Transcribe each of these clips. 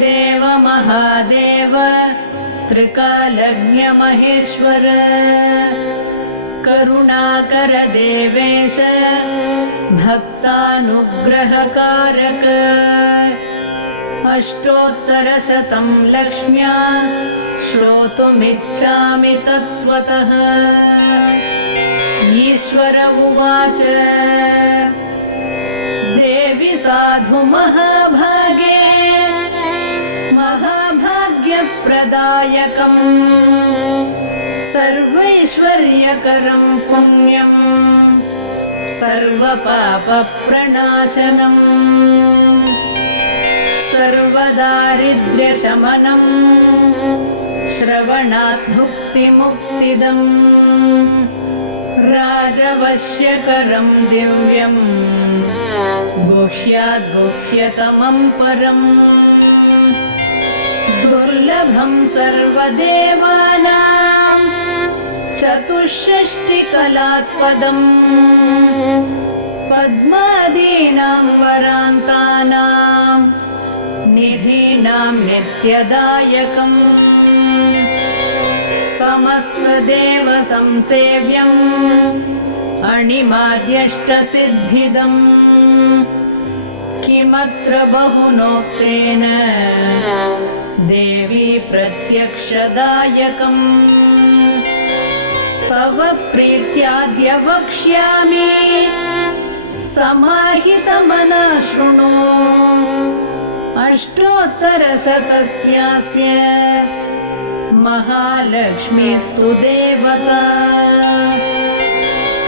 देव महादेव त्रिकालज्ञ महेश्वर करुणाकर देवेश भक्तानुग्रहकारक अष्टोत्तरशतं लक्ष्म्या श्रोतुमिच्छामि तत्त्वतः। ईश्वर उवाच देवि साधु महाभागे महाभाग्यप्रदायकम् सर्वैश्वर्यकरं पुण्यं सर्वपापप्रणाशनम् सर्वदारिद्र्यशमनं श्रवणात् भुक्तिमुक्तिदम् राजवश्यकरं दिव्यं गुह्याद् गुह्यतमं परम् दुर्लभं सर्वदेवानां चतुष्षष्टिकलास्पदम् पद्मादीनां वरान्तानां निधीनां नित्यदायकम् समस्तदेव संसेव्यम् अणिमाद्यष्टसिद्धिदम् किमत्र बहुनोक्तेन देवी प्रत्यक्षदायकम् तव प्रीत्याद्य वक्ष्यामि समाहितमनः शृणु अष्टोत्तरशतस्यास्य महालक्ष्मीस्तु देवता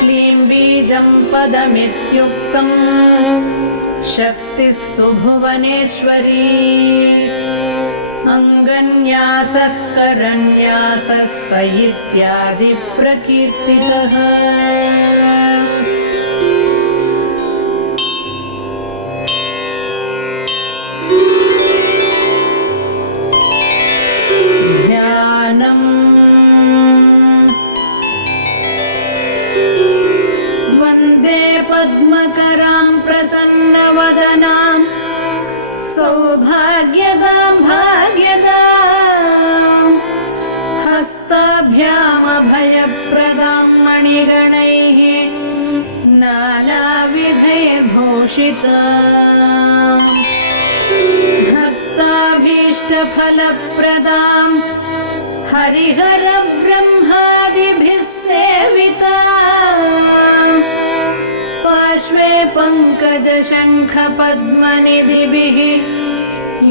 क्लीं बीजं पदमित्युक्तं शक्तिस्तु भुवनेश्वरी अङ्गन्यासः करन्यासः स इत्यादि प्रकीर्तितः। वन्दे पद्मकरां प्रसन्नवदनां सौभाग्यदां भाग्यदां हस्ताभ्यामभयप्रदां मणिगणैः नानाविधैर्भूषितां भक्ताभीष्टफलप्रदां हरिहरब्रह्मादिभिः सेवितां पार्श्वे पङ्कजशङ्खपद्मनिधिभिः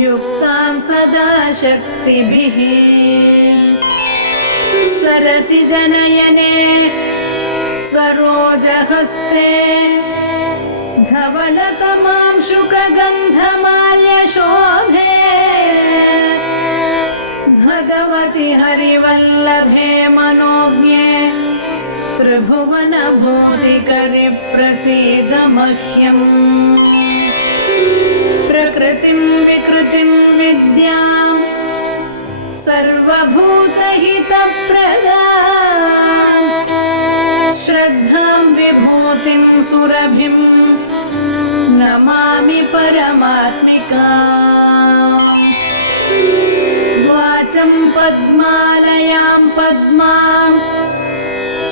युक्तां सदा शक्तिभिः सरसिजनयने सरोजहस्ते धवलतमां शुकगन्धमाल्यशोभे भगवति हरिवल्लभे मनोज्ञे त्रिभुवनभूतिकरि प्रसीद मह्यम् प्रकृतिं विकृतिं विद्यां सर्वभूतहितप्रदां श्रद्धां विभूतिं सुरभिं नमामि परमात्मिकाम् वाचं पद्मालयां पद्मां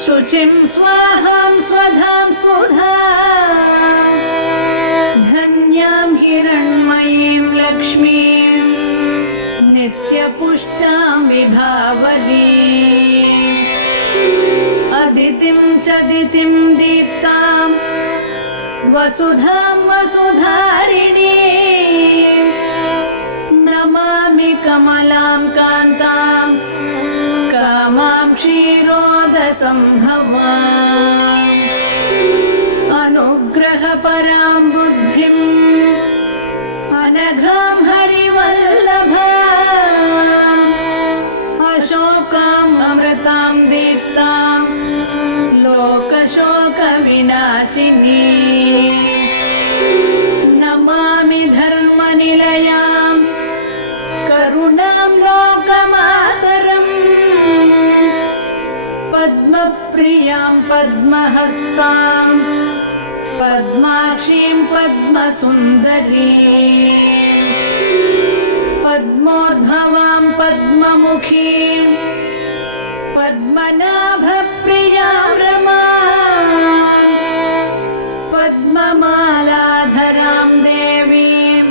शुचिं स्वाहां स्वधां सुधां धन्यां हिरण्मयीं लक्ष्मीं नित्यपुष्टां विभावरीम् अदितिं च दितिं दीप्तां वसुधां वसुधारिणीं नमामि कमलां कान्तां कामां क्षीरोदसंभवाम् अनुग्रहपरां बुद्धिं अनघां हरिवल्लभाम् अशोकाम् अमृतां दीप्तां लोकशोकविनाशिनी नमामि धर्मनिलयां करुणां लोकमातरम् पद्मप्रियां पद्महस्तां पद्माक्षीं पद्मसुन्दरीं पद्ममुखीं पद्मनाभप्रियां रमां पद्ममालाधरां देवीं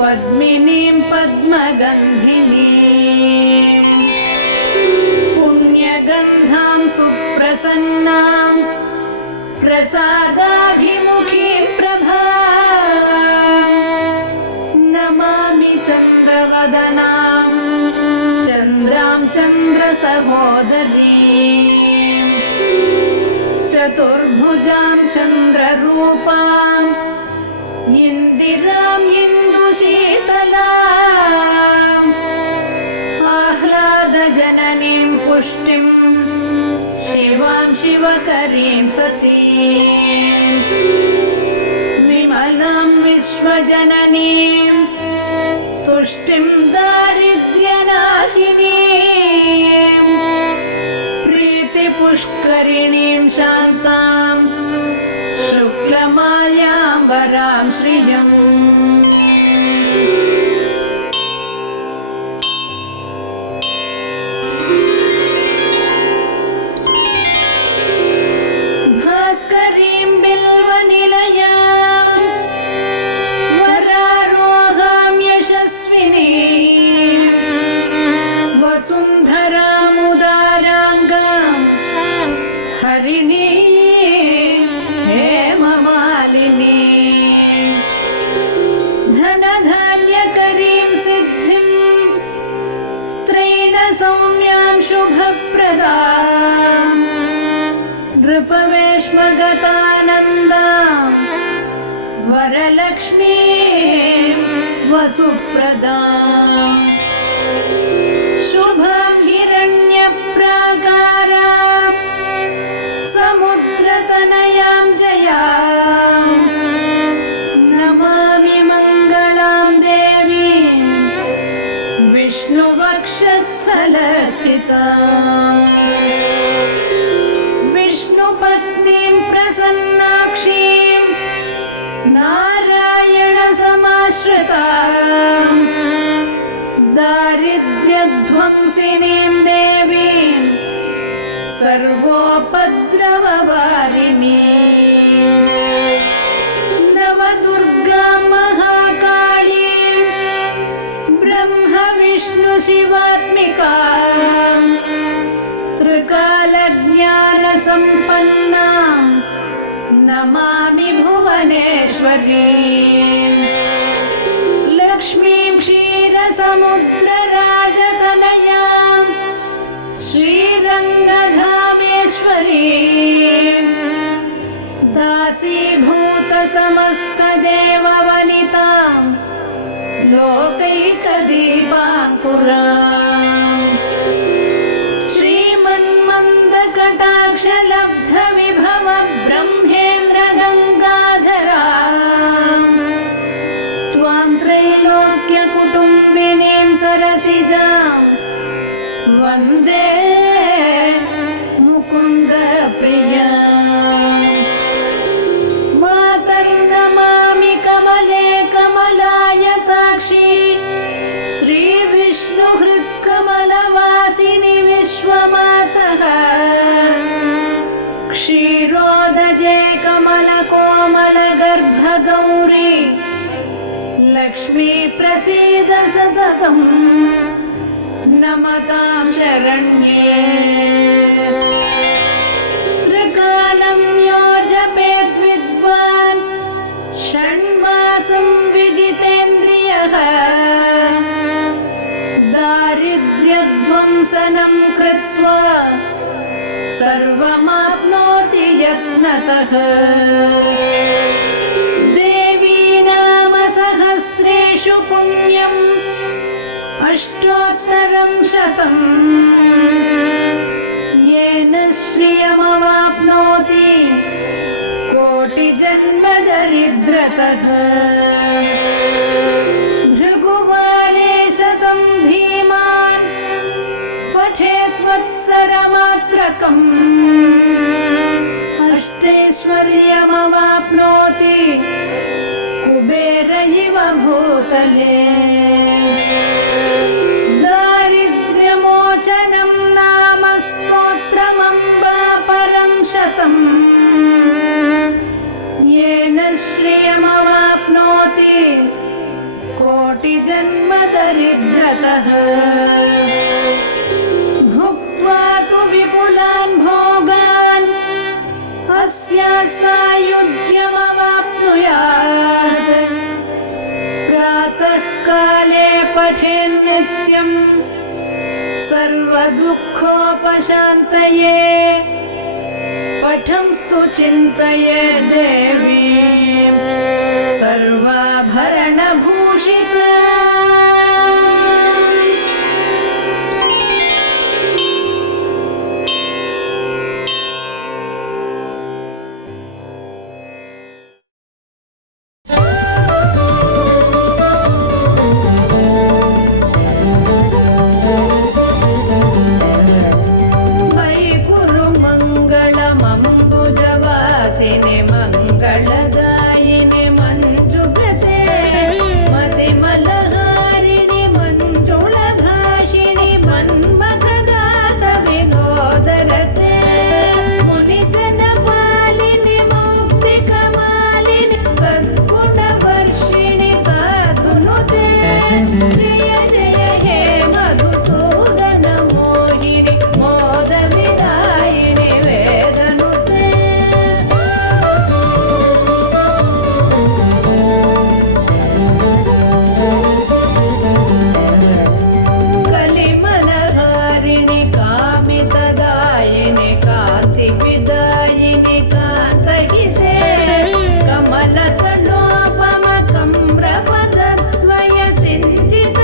पद्मिनीं पद्मगन्धिनीं पुण्यगन्धां सुप्रसन्नां प्रसादाभिमुखीं प्रभां नमामि चन्द्रवदनां चन्द्रां चन्द्रसहोदरीं चतुर्भुजां चन्द्ररूपां इन्दिरां इन्दुशीतलाम् आह्लादजननीं पुष्टिं शिवां शिवकरीं सतीं विमलां विश्वजननीं तुष्टिं दारिद्र्यनाशिनीं प्रीतिपुष्करिणीं शान्तां शुक्लमाल्याम्बरां श्रियम् भास्करीं बिल्वनिलयां वरारोहां यशस्विनीं वसुन्धरामुदाराङ्गां हरिणीं हेममालिनीं धनधान्यकरीं सिद्धिं स्त्रैणसौम्यां शुभप्रदां नृपवेश्मगतानन्दां वरलक्ष्मीं वसुप्रदां शुभां हिरण्यप्राकारां समुद्रतनयां जयां नमामि मङ्गलां देवीं विष्णुवक्षस्थलस्थितां विष्णुपत्नीं प्रसन्नाक्षीं नारायणसमाश्रितां दारिद्र्यध्वंसिनीं देवीं सर्वोपद्रववारिणीं नवदुर्गां महाकाळीं ब्रह्मविष्णुशिवात्मिकां त्रिकालज्ञानसम्पन्नां नमामि भुवनेश्वरीं लक्ष्मीं क्षीरसमुद्रराजतनयां श्रीरङ्गधामेश्वरीं दासीभूतसमस्तदेववनितां लोकैकदीपाङ्कुरां श्रीमन्मन्दकटाक्षलब्धविभव ब्रह्मेन्द्रगङ्गाधरां त्वां त्रैलोक्यकुटुम्बिनीं सरसिजां वन्दे मुकुन्दप्रिया मातर्नमामि कमले कमलायताक्षी श्रीविष्णुहृत्कमलवासिनि विश्वमातः क्षीरोदजे कमलकोमलगर्भगौरी लक्ष्मी प्रसीद सततम् नमतां शरण्ये त्रिकालं यो जपेत् विद्वान् षण्मासं विजितेन्द्रियः दारिद्र्यध्वंसनं कृत्वा सर्वमाप्नोति यत्नतः देवी नाम सहस्रेषु पुण्यम् अष्टोत्तरं शतम् येन श्रियमवाप्नोति कोटिजन्मदरिद्रतः भृगुवारे शतं धीमान् पठेत् वत्सरमात्रकम् अष्टैश्वर्यमवाप्नोति कुबेर इव भूतले दारिद्र्य दरिद्रतः भुक्त्वा तु विपुलान् भोगान् अस्या सायुज्यमवाप्नुयात् प्रातः काले पठेन्नित्यम् सर्वदुःखोपशान्तये पठंस्तु चिन्तये देवीं सर्वाभरणभूषिता मंगलदायिने मंजुगते मतिमलहारिणि मंजुळभाषिणि मन्मथदात विनोदरते मुनिजनपालिनि मुक्तिकमालिनि सद्गुणवर्षिणि साधुनुते जय जय हे मधुसूदन मोहिनि मोदविदायिनि वेदनुते कलिमलहारिणि कामितदायिनि कान्तिविदायिनि कान्तहिते कमलतनोपमकम्रपदद्वय सिञ्चित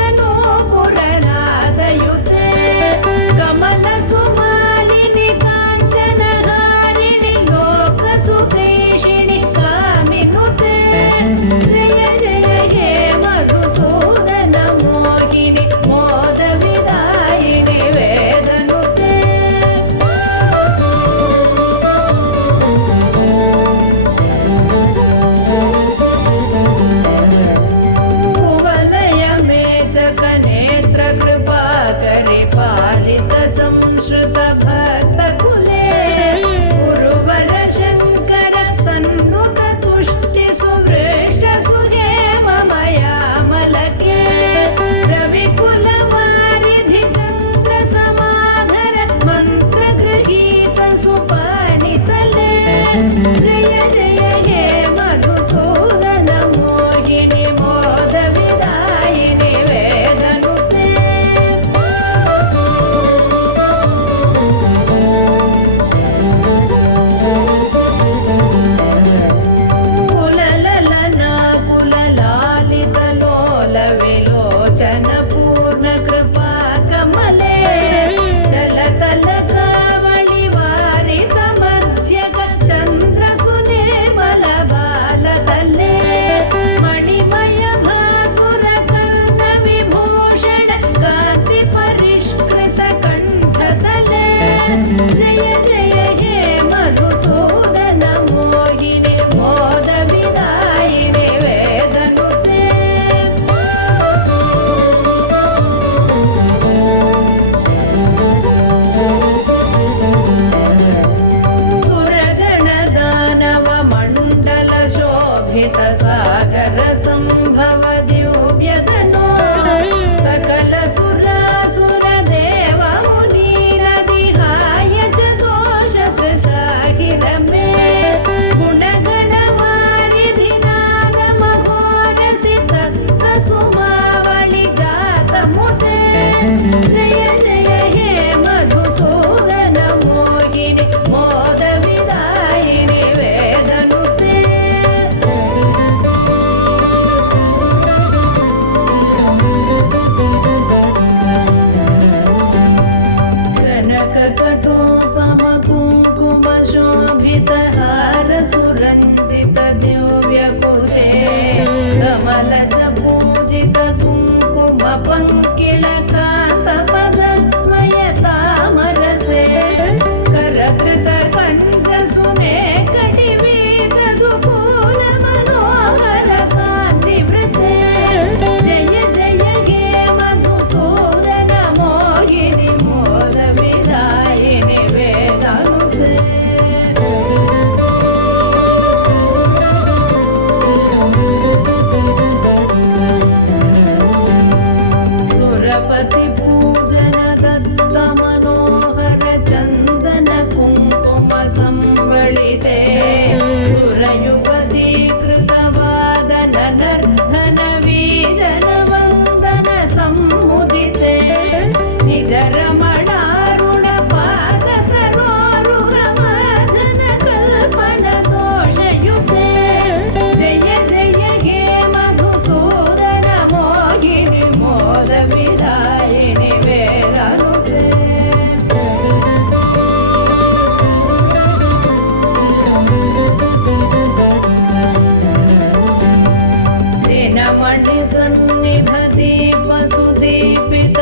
मणिसन्निभदीपसुदीपित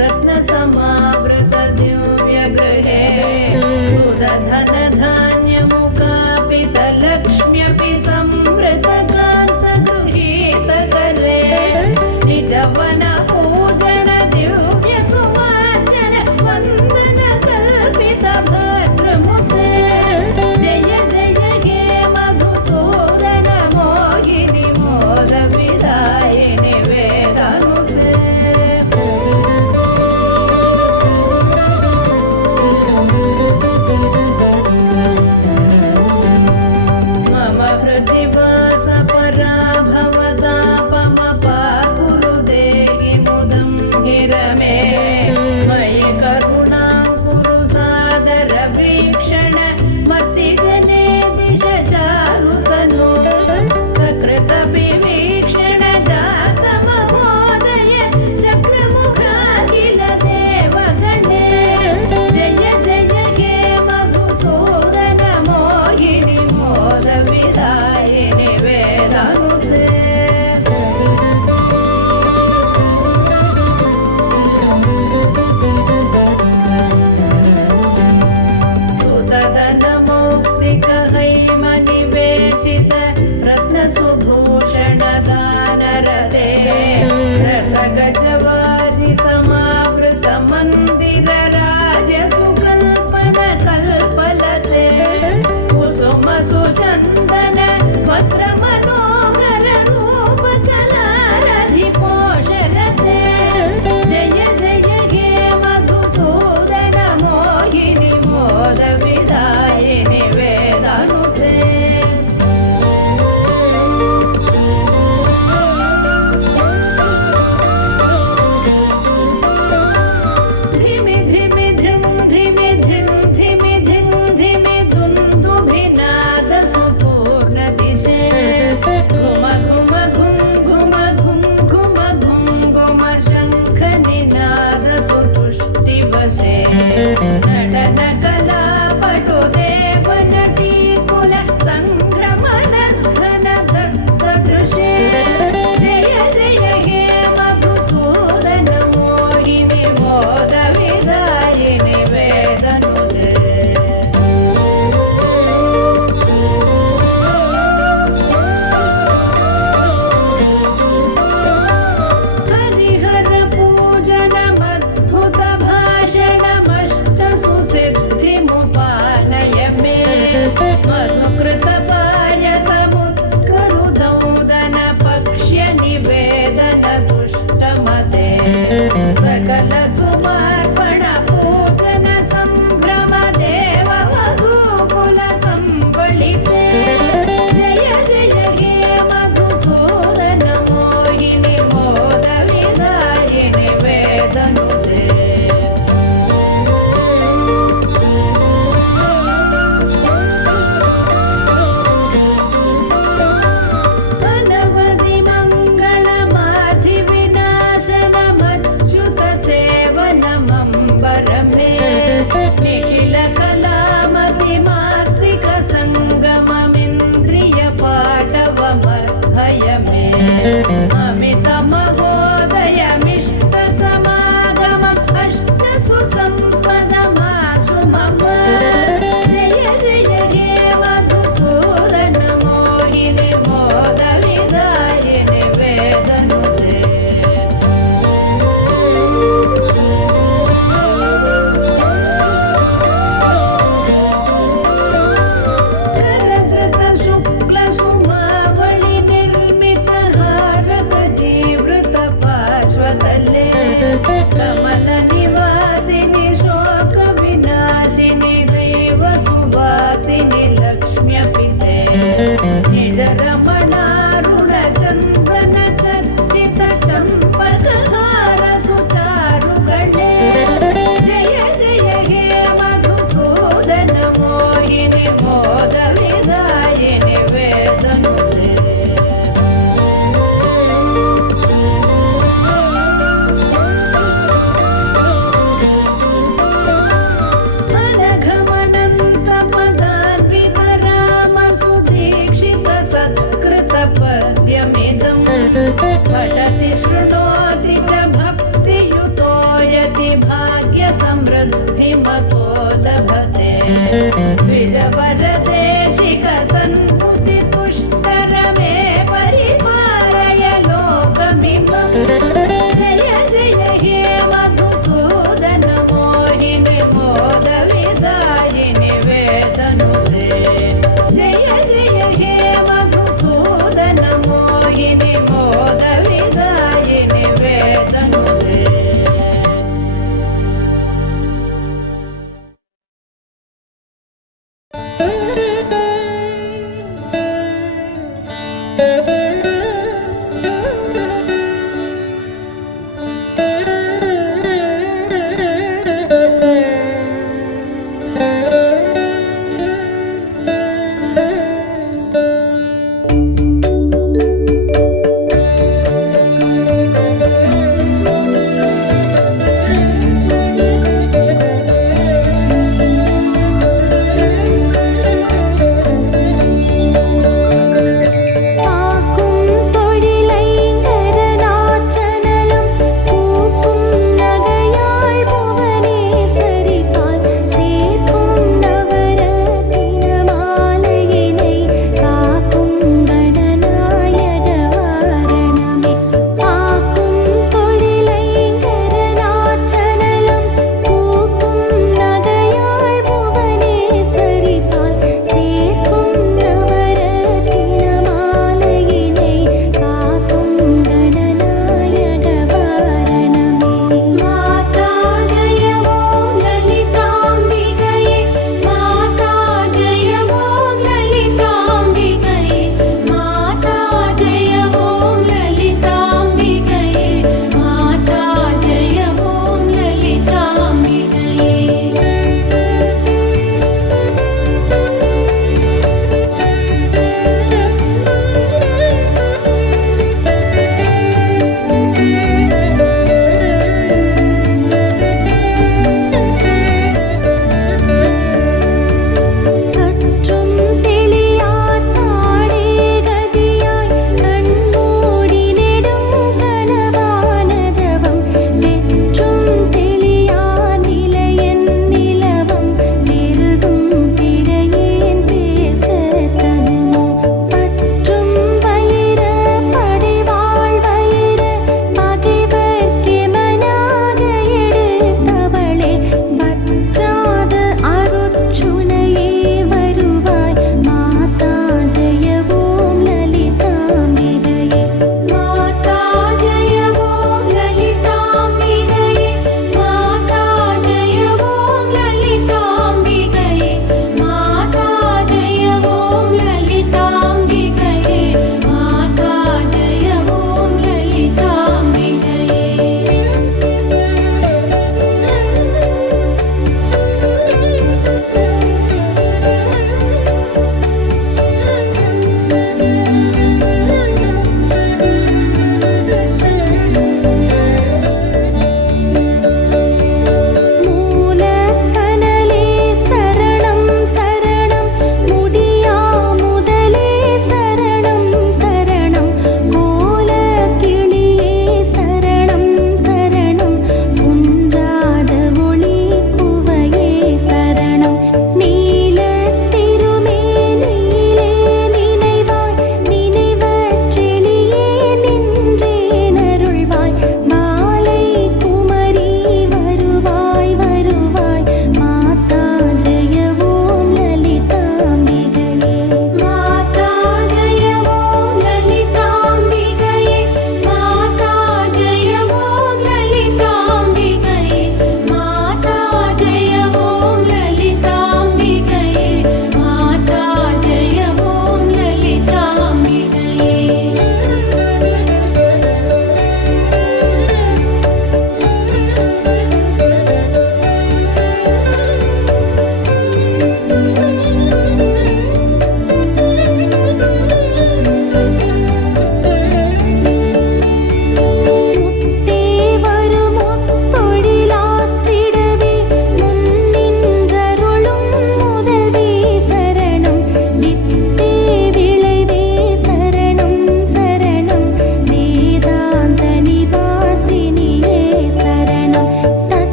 रत्नसमावृत दिव्यगृहे सुरधनधान्यमुकापित लक्ष्म्यपि संवृतकान्तगृहीतकले निजवन पूजन दिव्यसुवाचन वन्दन कल्पित भद्रमुते जय जय हे मधुसूदन मोहिनि मोदविदायिनि पठति शृणोति च भक्तियुतो यति भाग्यसमृद्धिमतो लभते द्विजवरदेशिक सन्मुति तुष्टरमे परिपालय लोकमिमम् जय जय हे मधुसूदन मोहिनि मोद विदायिनि वेदनुते जय जय हे मधुसूदन मोहिनि मोद विदायिनि वेदनुते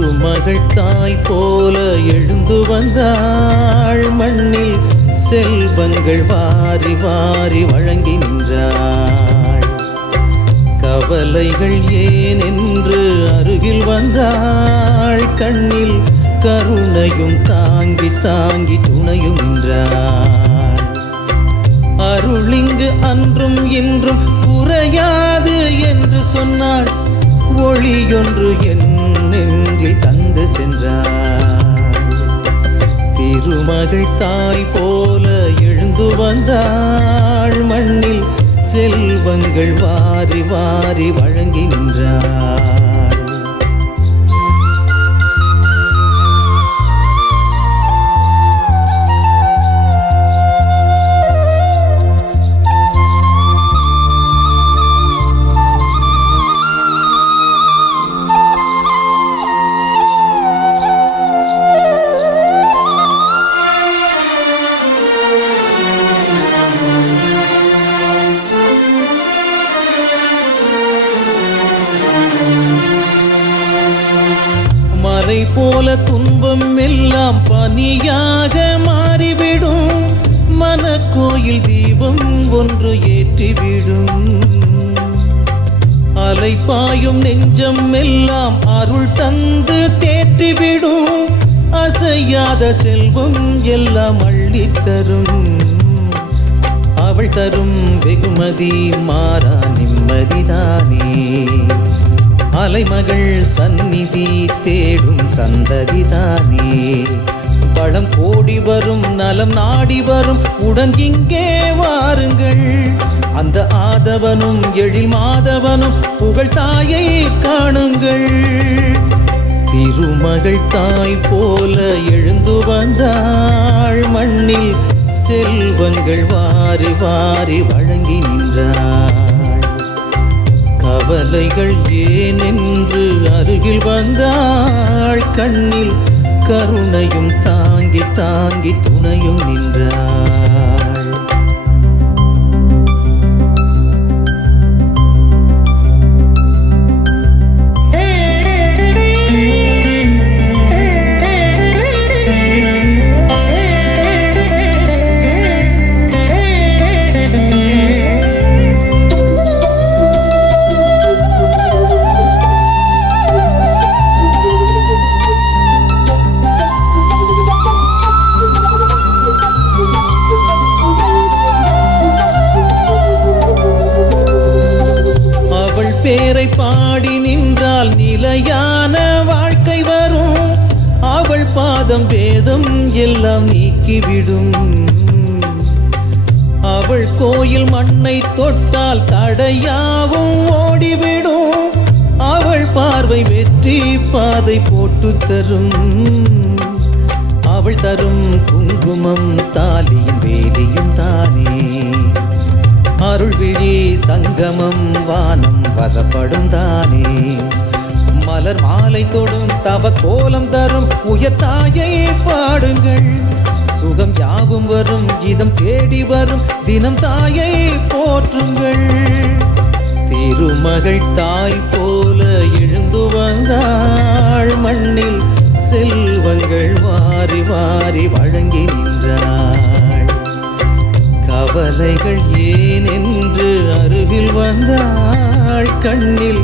திருமகள் தாய் போல எழுந்து வந்தாள், மண்ணில் செல்வங்கள் வாரி வாரி வழங்கி நின்றாள். கவலைகள் ஏன் என்று அருகில் வந்தாள், கண்ணில் கருணையும் தாங்கி தாங்கி துணையும் நின்றாள். அருளிங்கு அன்றும் இன்றும் குறையாது என்று சொன்னாள், ஒளியொன்று என் நெஞ்சில் தந்து சென்றாள். திருமகள் தாய் போல எழுந்து வந்தாள், மண்ணில் செல்வங்கள் வாரி வாரி வழங்கி நின்றாள். மலை போல துன்பம் எல்லாம் பனியாக மாறிவிடும், மனக்கோயில் தீபம் ஒன்று ஏற்றிவிடும். அலைப்பாயும் நெஞ்சம் எல்லாம் அருள் தந்து தேற்றிவிடும், அசையாத செல்வம் எல்லாம் அள்ளித்தரும். அவள் தரும் வெகுமதி மாறா நிம்மதிதானே, அலைமகள் சந்நிதி தேடும் சந்ததிதானே. பழம் கோடி வரும் நலம் நாடி வரும் உடன் இங்கே வாருங்கள், அந்த ஆதவனும் எழில் மாதவனும் புகழ் தாயை காணுங்கள். திருமகள் தாய் போல எழுந்து வந்தாள், மண்ணில் செல்வங்கள் வாரி வாரி வழங்கி நின்றாள். கவலைகள் ஏன் என்று அருகில் வந்தாள், கண்ணில் கருணையும் தாங்கி தாங்கி துணையும் நின்றாள். பேரை பாடி நின்றால் நிலையான வாழ்க்கை வரும், அவள் பாதம் வேதம் எல்லாம் நீக்கிவிடும். அவள் கோயில் மண்ணை தொட்டால் தடையாவும் ஓடிவிடும், அவள் பார்வை வெற்றி பாதை போட்டு தரும். அவள் தரும் குங்குமம் தாலியும் வேலியும் தானே, அருள்விழி சங்கமம் வானம் வசப்படும் தானே. மலர் மாலை தொடும் தவ கோலம் தரும் உயர்த்தாயை பாடுங்கள், சுகம் யாவும் வரும் இதம் தேடி வரும் தினம் தாயை போற்றுங்கள். திருமகள் தாய் போல எழுந்து வந்தாள், மண்ணில் செல்வங்கள் வாரி வாரி வழங்கி நின்றாள். கவலைகள் ஏன் என்று அருகில் வந்தாள், கண்ணில்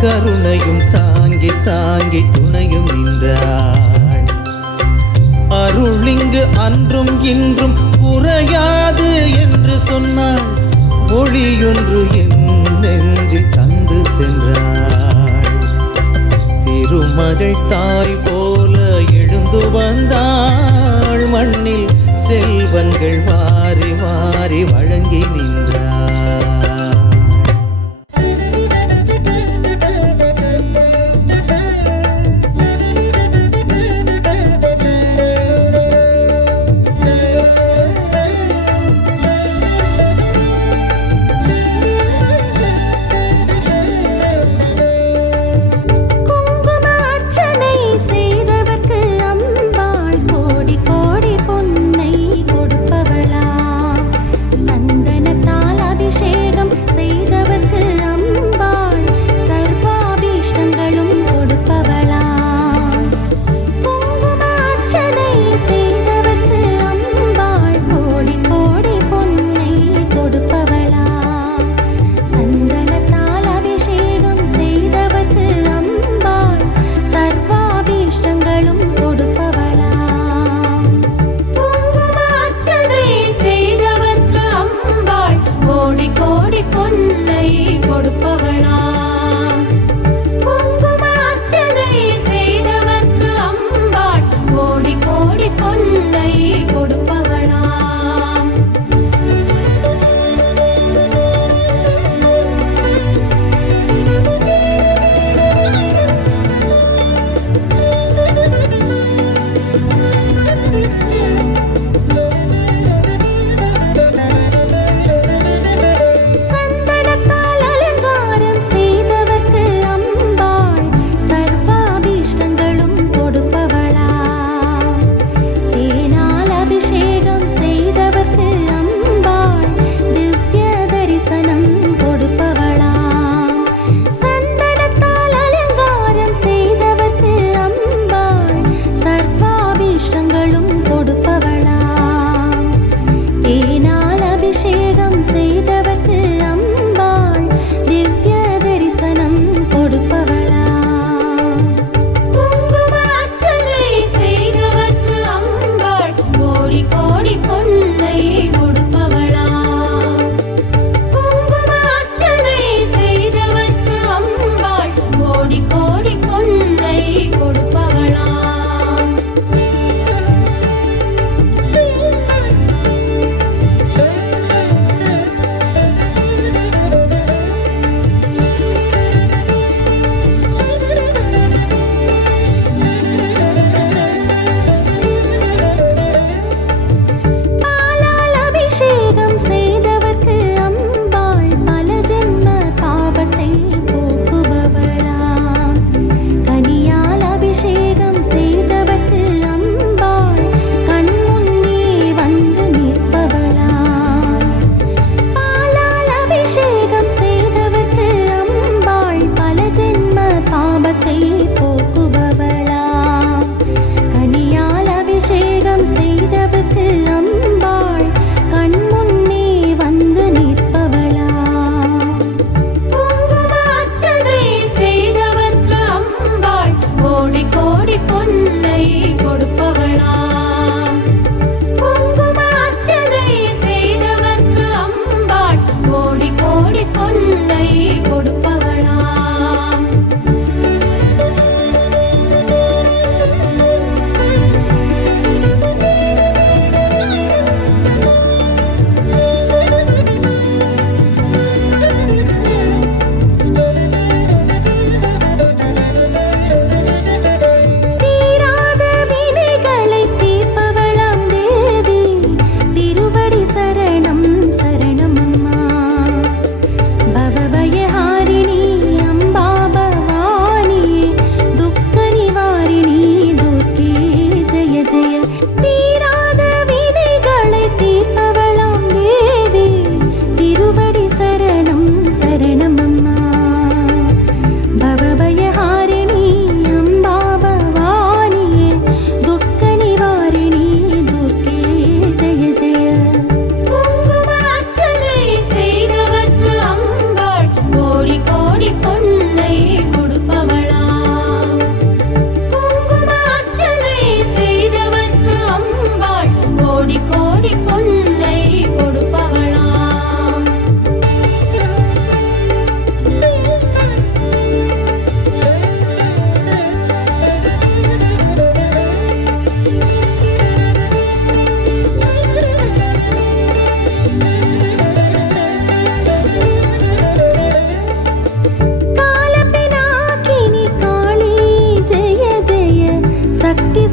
கருணையும் தாங்கி தாங்கி துணையும் நின்றாள். அருளிங்கு அன்றும் இன்றும் குறையாது என்று சொன்னாள், ஒளியொன்று என் நெஞ்சில் தந்து சென்றாள். திருமகள் தாய் போல எழுந்து வந்தாள், மண்ணில் செல்வங்கள் வாரி வாரி வழங்கி நின்றாள். கோடி கோடி பொன்னை கொடுப்பவளா, சந்தனத்தால்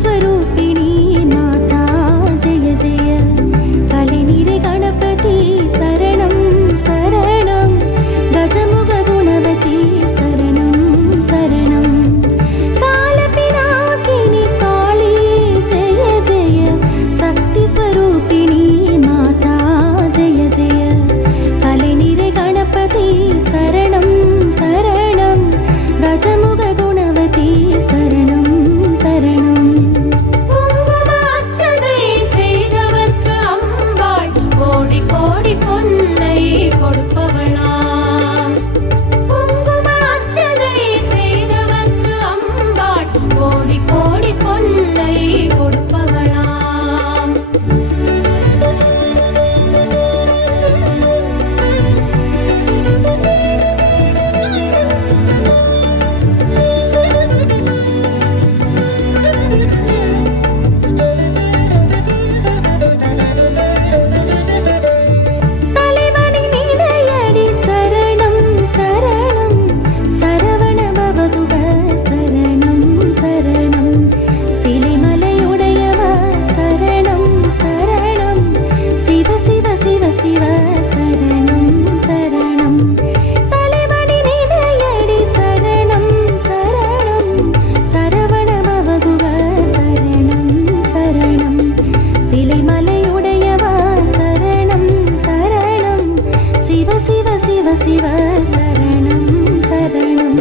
स्वरूपिणी माता जय जय कलेनिरे गणपति शरणं शरणं गजमुख गुणवती शरणं शरणं कालपिनाकिनी काली जय जय शक्ति स्वरूपिणी माता जय जय कलेनिरे गणपति शरणं शरणं गजमुख गुणवती शरणं शरणं குங்குமார்ச்சனை செய்தவர்க்கு அம்பாள் கோடி கோடி பொன்னை கொடுப்பவளாம். குங்குமார்ச்சனை செய்தவர்க்கு அம்பாள் கோடி கோடி பொன்னை கொடுப்பவளாம். தலைவனின் இணையடி சரணம் சரணம் சரவண பவகுக சரணம் சரணம் சிலைமலையுடையவ சரணம் சரணம் சிவ சிவ சிவ சிவ சரணம் சரணம் தலைவனின் இணையடி சரணம் சரணம் சரவண பவகுக சரணம் சரணம் சிலைமலையுடையவ சரணம் சரணம் சிவ சிவ சிவ சிவ சரணம் சரணம்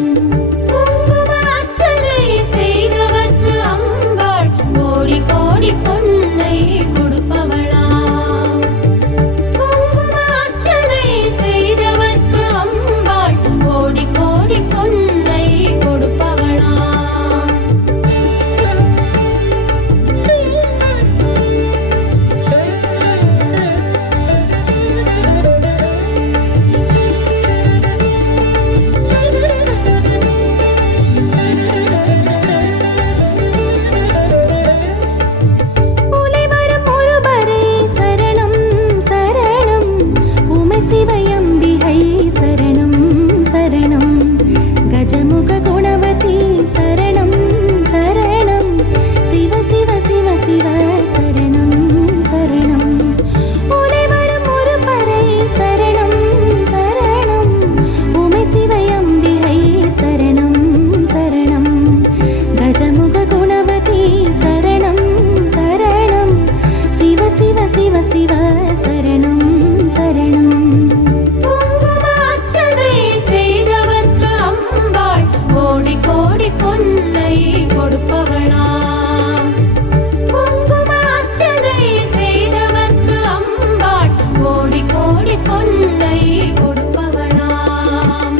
குங்குமார்ச்சனை செய்தவர்க்கு அம்பாள் கோடி கோடி பொன்னை கொடுப்பவளாம். குங்குமார்ச்சனை செய்தவர்க்கு அம்பாள் கோடி கோடி பொன்னை கொடுப்பவளாம். உலைவரும் ஒருவரே சரணம் சரணம் உமை சிவயம்பிகை சரணம் சரணம் கஜமுக குணவதி சரணம் சரணம் சிவ சிவ சிவ சிவ சரணம் சரணம் உலைவரும் ஒருவரே சரணம் சரணம் உமை சிவயம்பிகை சரணம் சரணம் கஜமுக குணவதி சரணம் சரணம் சிவ சிவ சிவ சிவ சரணம் சரணம் குங்குமார்ச்சனை செய்தவர்க்கு அம்பாள் கோடி கோடி பொன்னை கொடுப்பவளாம். குங்குமார்ச்சனை செய்தவர்க்கு அம்பாள் கோடி கோடி பொன்னை கொடுப்பவளாம்.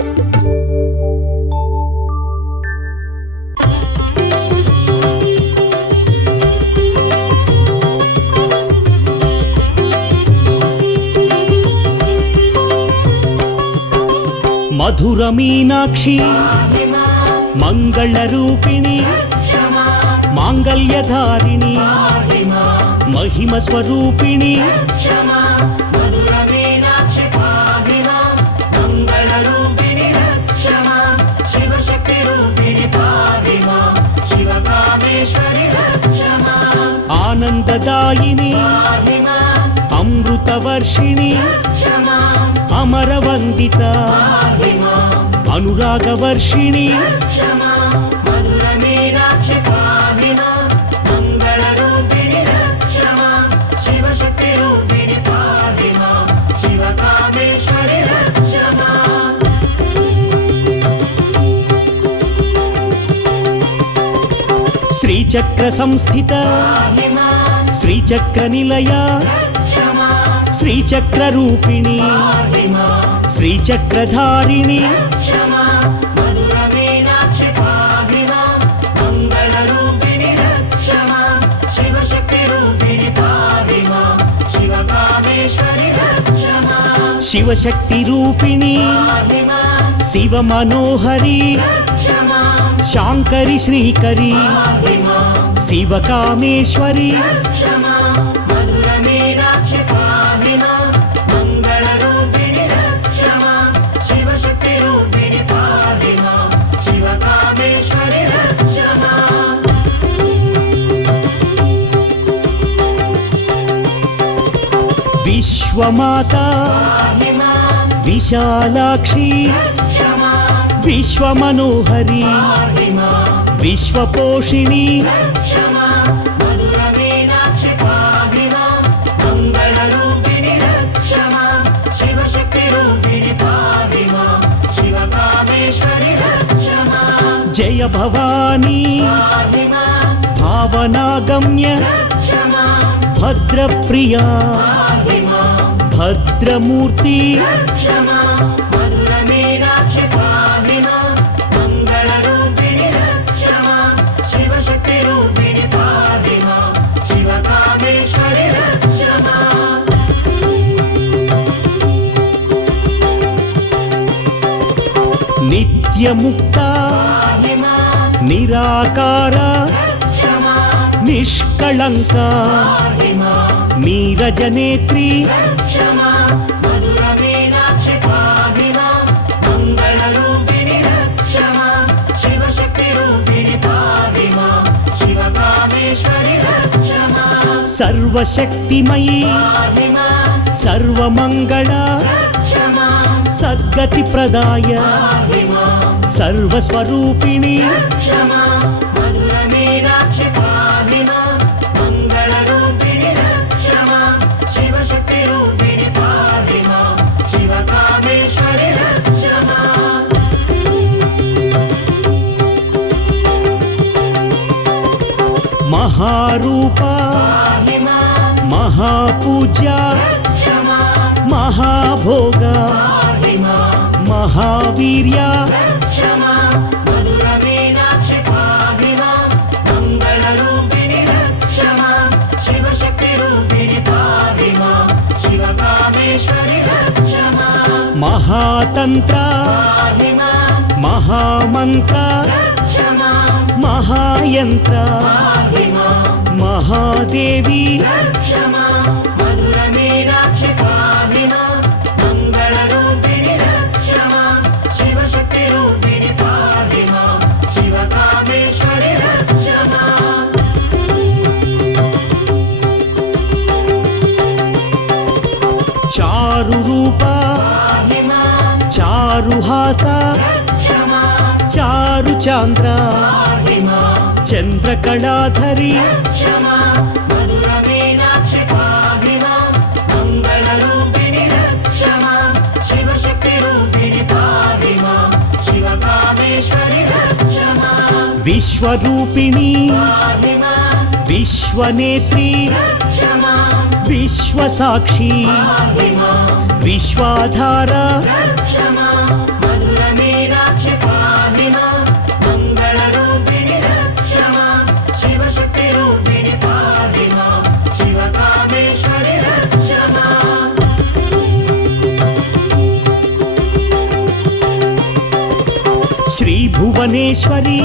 మధుర మీనాక్షి మంగళ రూపిణి మాంగళ్యధారిణి మహిమ స్వరూపిణి ఆనందదాయిని అమృతవర్షిణి అమరవందిత అనురాగవర్షిణి శ్రీచక్ర సంస్థిత శ్రీచక్ర నిలయ శ్రీచక్ర రూపిణి శ్రీచక్రధారిణి శివశక్తి రూపిణి శివ మనోహరి శాంకరి శ్రీకరి శివ కామేశ్వరి విశ్వమాతా విశాలాక్షి విశ్వమనోహరి విశ్వపోషిణి జయ భవానీ భావనాగమ్య భద్రప్రియా భద్రమూర్తి నిత్యముక్త నిరాకార నిష్కళంక నీరజనేత్రి సర్వశక్తిమయీ సర్వమంగళ సద్గతి ప్రదాయ సర్వస్వరూపిణి మహారూప మహాపూజ్య మహాభోగ మహావీర్య మహాతంత్ర మహామంత్ర మహాయంత్ర మహాదేవి చారు రూప చారుహాస చారు చాంద్ర చంద్రకళాధరి విశ్వరూపిణి విశ్వనేత్రి విశ్వసాక్షి విశ్వాధార శ్రీ భువనేశ్వరి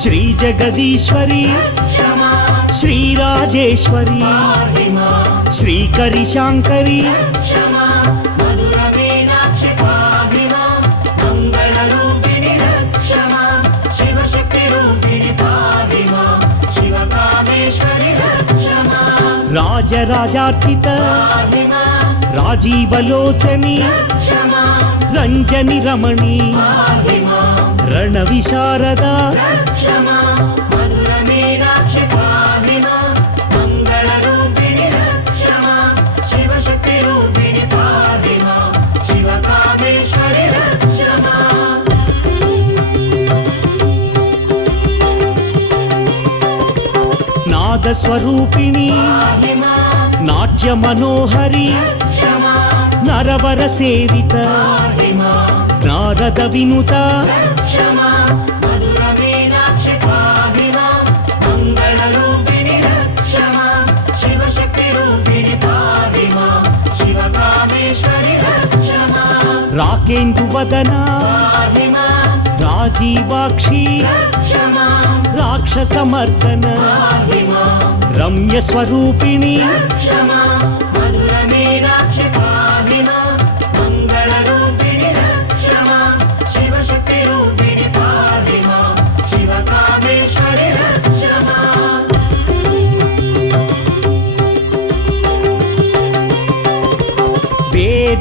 శ్రీ జగదీశ్వరి శ్రీ రాజేశ్వరి శ్రీకరి శాంకరి రాజరాజార్చిత రాజీవలోచని రంజని రమణి రణ విశారద నాదస్వరూపిణి నాట్య మనోహరి నరవర సేవిత నారద వినుత రాకేందువదన రాజీవాక్షి రాక్షసమర్దన రమ్య స్వరూపిణి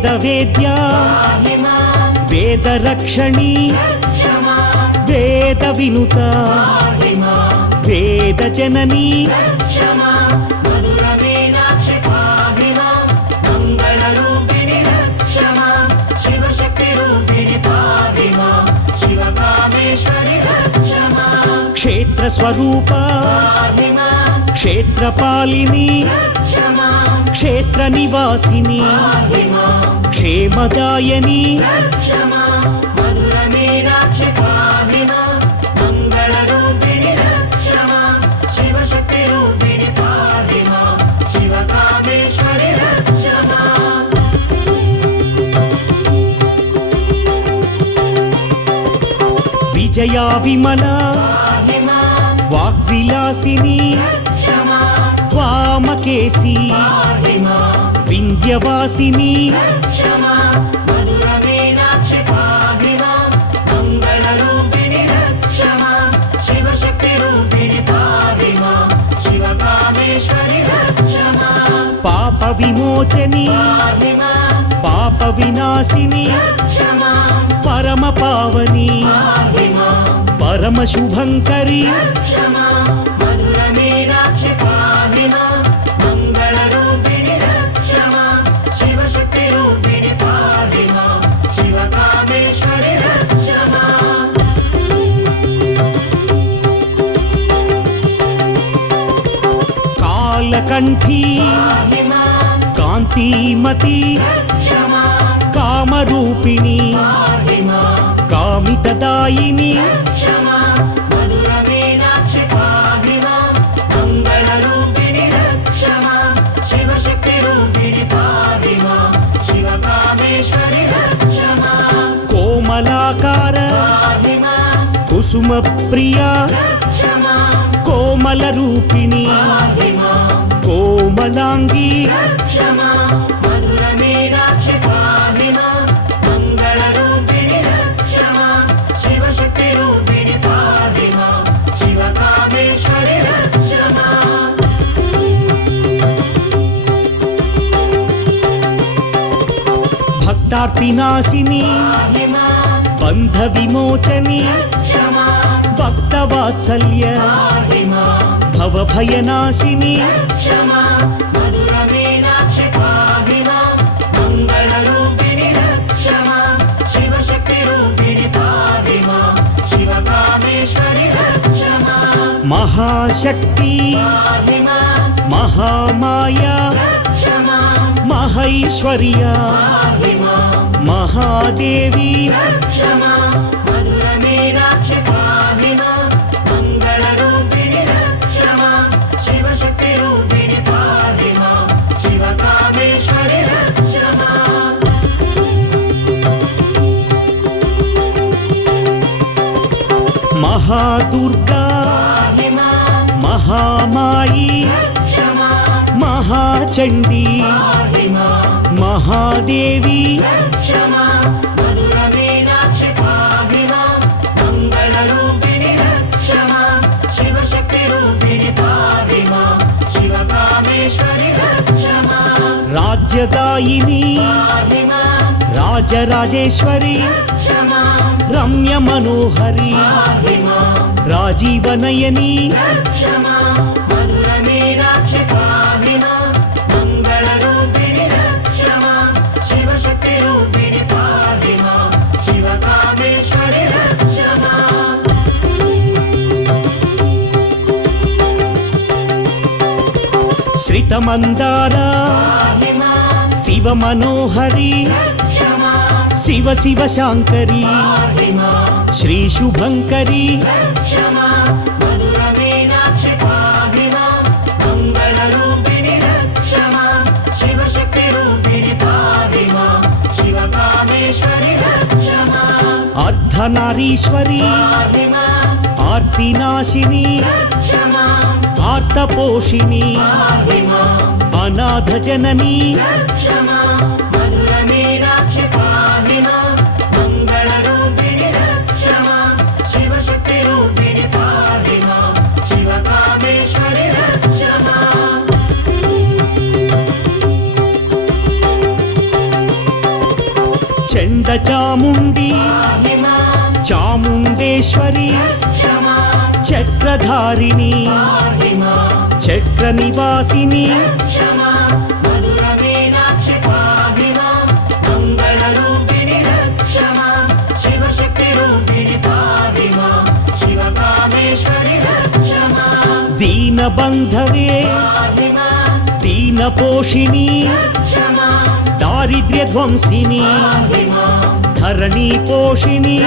वेदवेद्या वेदरक्षणी वेदविनुता वेदजननी क्षेत्रस्वरूपा क्षेत्रपालिनी क्षेत्रनिवासिनी क्षेमदायिनी विजया विमला वाग्विलासिनी वामकेशी विन्ध्यवासिनी पाप विमोचनी पाप विनाशिनी परम पावनी परम शुभंकरी कालकंठी कांतिमती कामरूपिणी कामितदायिनी कोमलाकार कुसुम प्रिया कोमल रूपिणी कोमलांगी भक्तार्तिनाशिनी बंध विमोचनी भक्तवात्सल्य भवभयनाशिनी महाशक्ति महामाया महैश्वर्या महादेवी महादुर्गा महामाई महाचंडी महादेवी राज्यदायिनी राजराजेश्वरी रम्य मनोहरी राजीवनयनी श्रितमंदारा शिव मनोहरी शिव शिव शांकरी श्री शुभंकरी अर्धनारीश्वरी आर्तिनाशिनी आर्तपोषिणी अनाथ जननी చండచాముండి చాముండేశ్వరి చక్రధారిణి చక్ర నివాసిని దీనబంధవే దీన పోషిణి దారిద్ర్య ధ్వంసిని ధరణి పోషిణి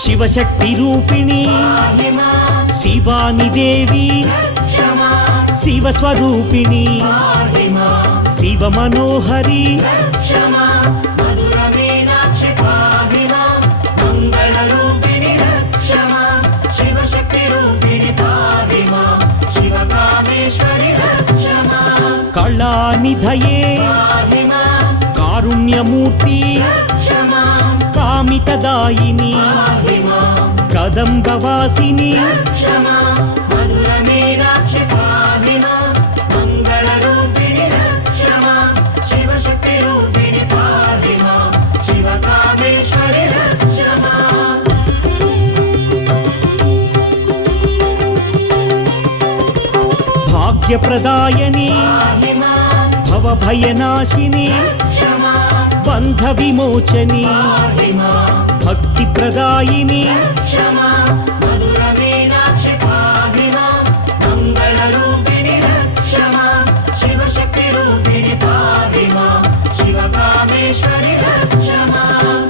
శివశక్తి రూపిణి శివాని దేవి శివస్వరూపిణి శివ మనోహరి కళానిధయే కారుణ్యమూర్తి కామితదాయిని కదంబవాసిని భాగ్యప్రదాయని భవభయనాశిని బంధ విమోచని భక్తి ప్రదాయిని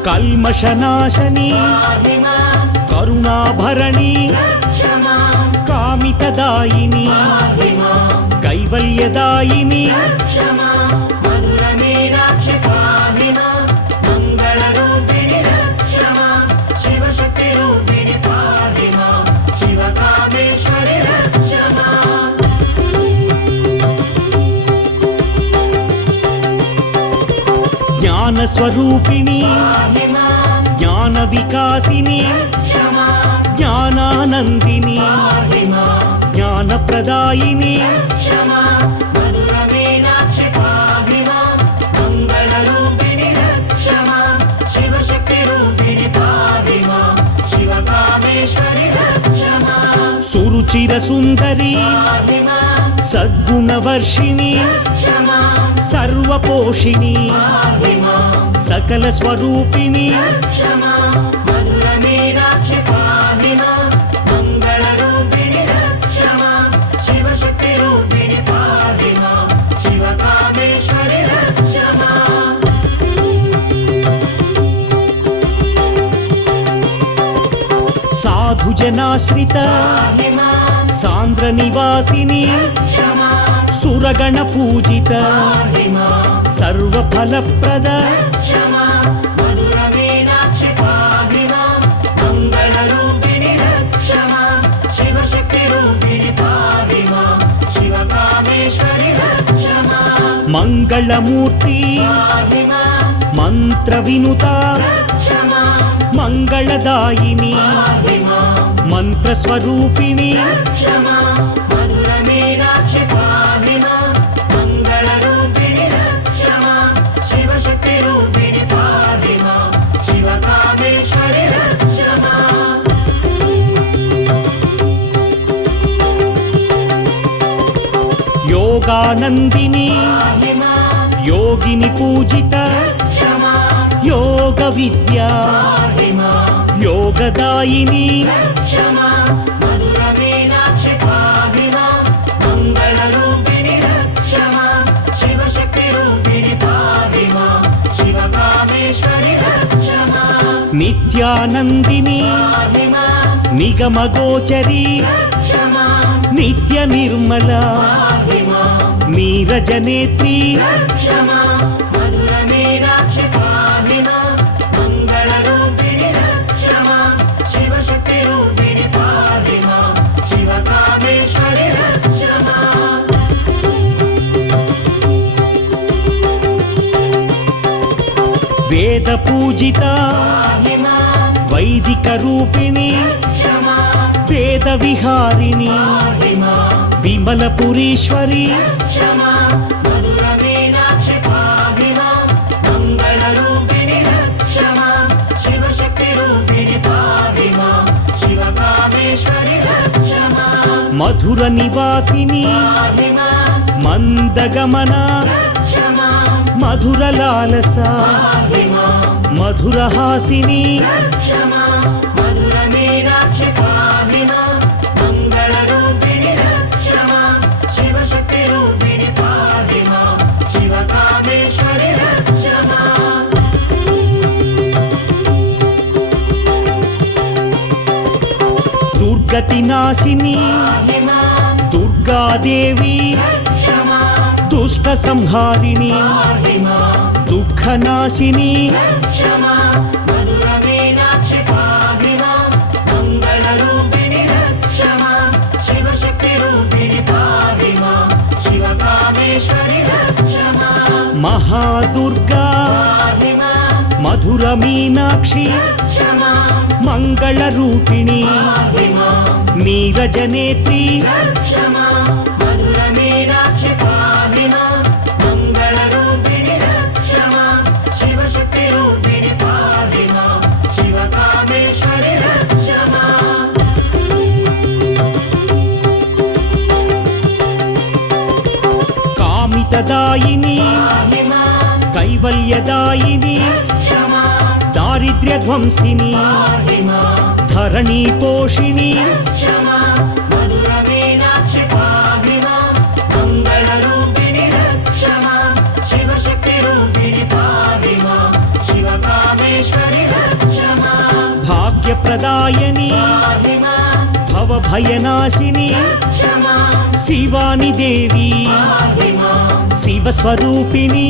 కల్మషనాశని కరుణాభరణి కామితదాయిని కైవల్యదాయిని జ్ఞానస్వరూపిణి జ్ఞాన వికాసిని జ్ఞానానందిని జ్ఞానప్రదాయిని సురుచిర సుందరి సద్గుణవర్షిణి సర్వపోషిణి సకల స్వరూపిణి సాధుజనాశ్రిత సాంద్ర నివాసిని సురగణ పూజిత సర్వఫలప్రద మంగళమూర్తి మంత్ర వినుత మంగళదాయిని మంత్రస్వరూపిణి యోగానందిని యోగిని పూజిత యోగ విద్యా యోగదాయిని నిత్యానందిని నిగమగోచరి నిత్య నిర్మల నీరజనేత్రి పూజిత వైదిక రూపిణి వేద విహారిణి విమలపురీశ్వరి మధుర నివాసిని మందగమన మధుర లాలస మధురహాసిని దుర్గతి నాశిని దుర్గాదేవి దుష్ట సంహారిణి దుఃఖనాశిని మహాదుర్గా మధుర మీనాక్షి మంగళ రూపిణి నీరజనేత్రి కామితదాయిని కైవల్యదాయిని దారిద్ర్యధ్వంసిని ధరణీ పోషిణి భాగ్యప్రదాయని భవభయనాశిని శివాని దేవి శివస్వరూపిణి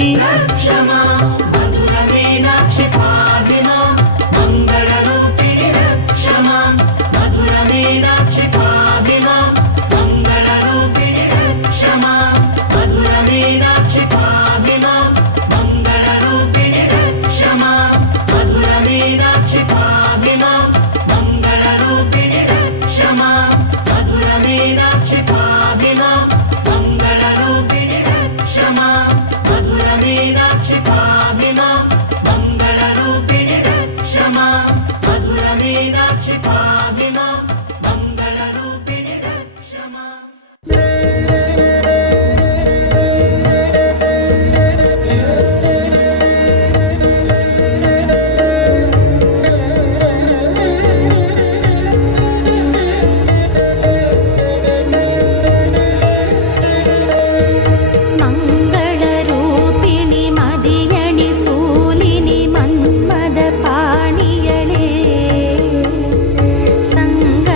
ಸಂಗ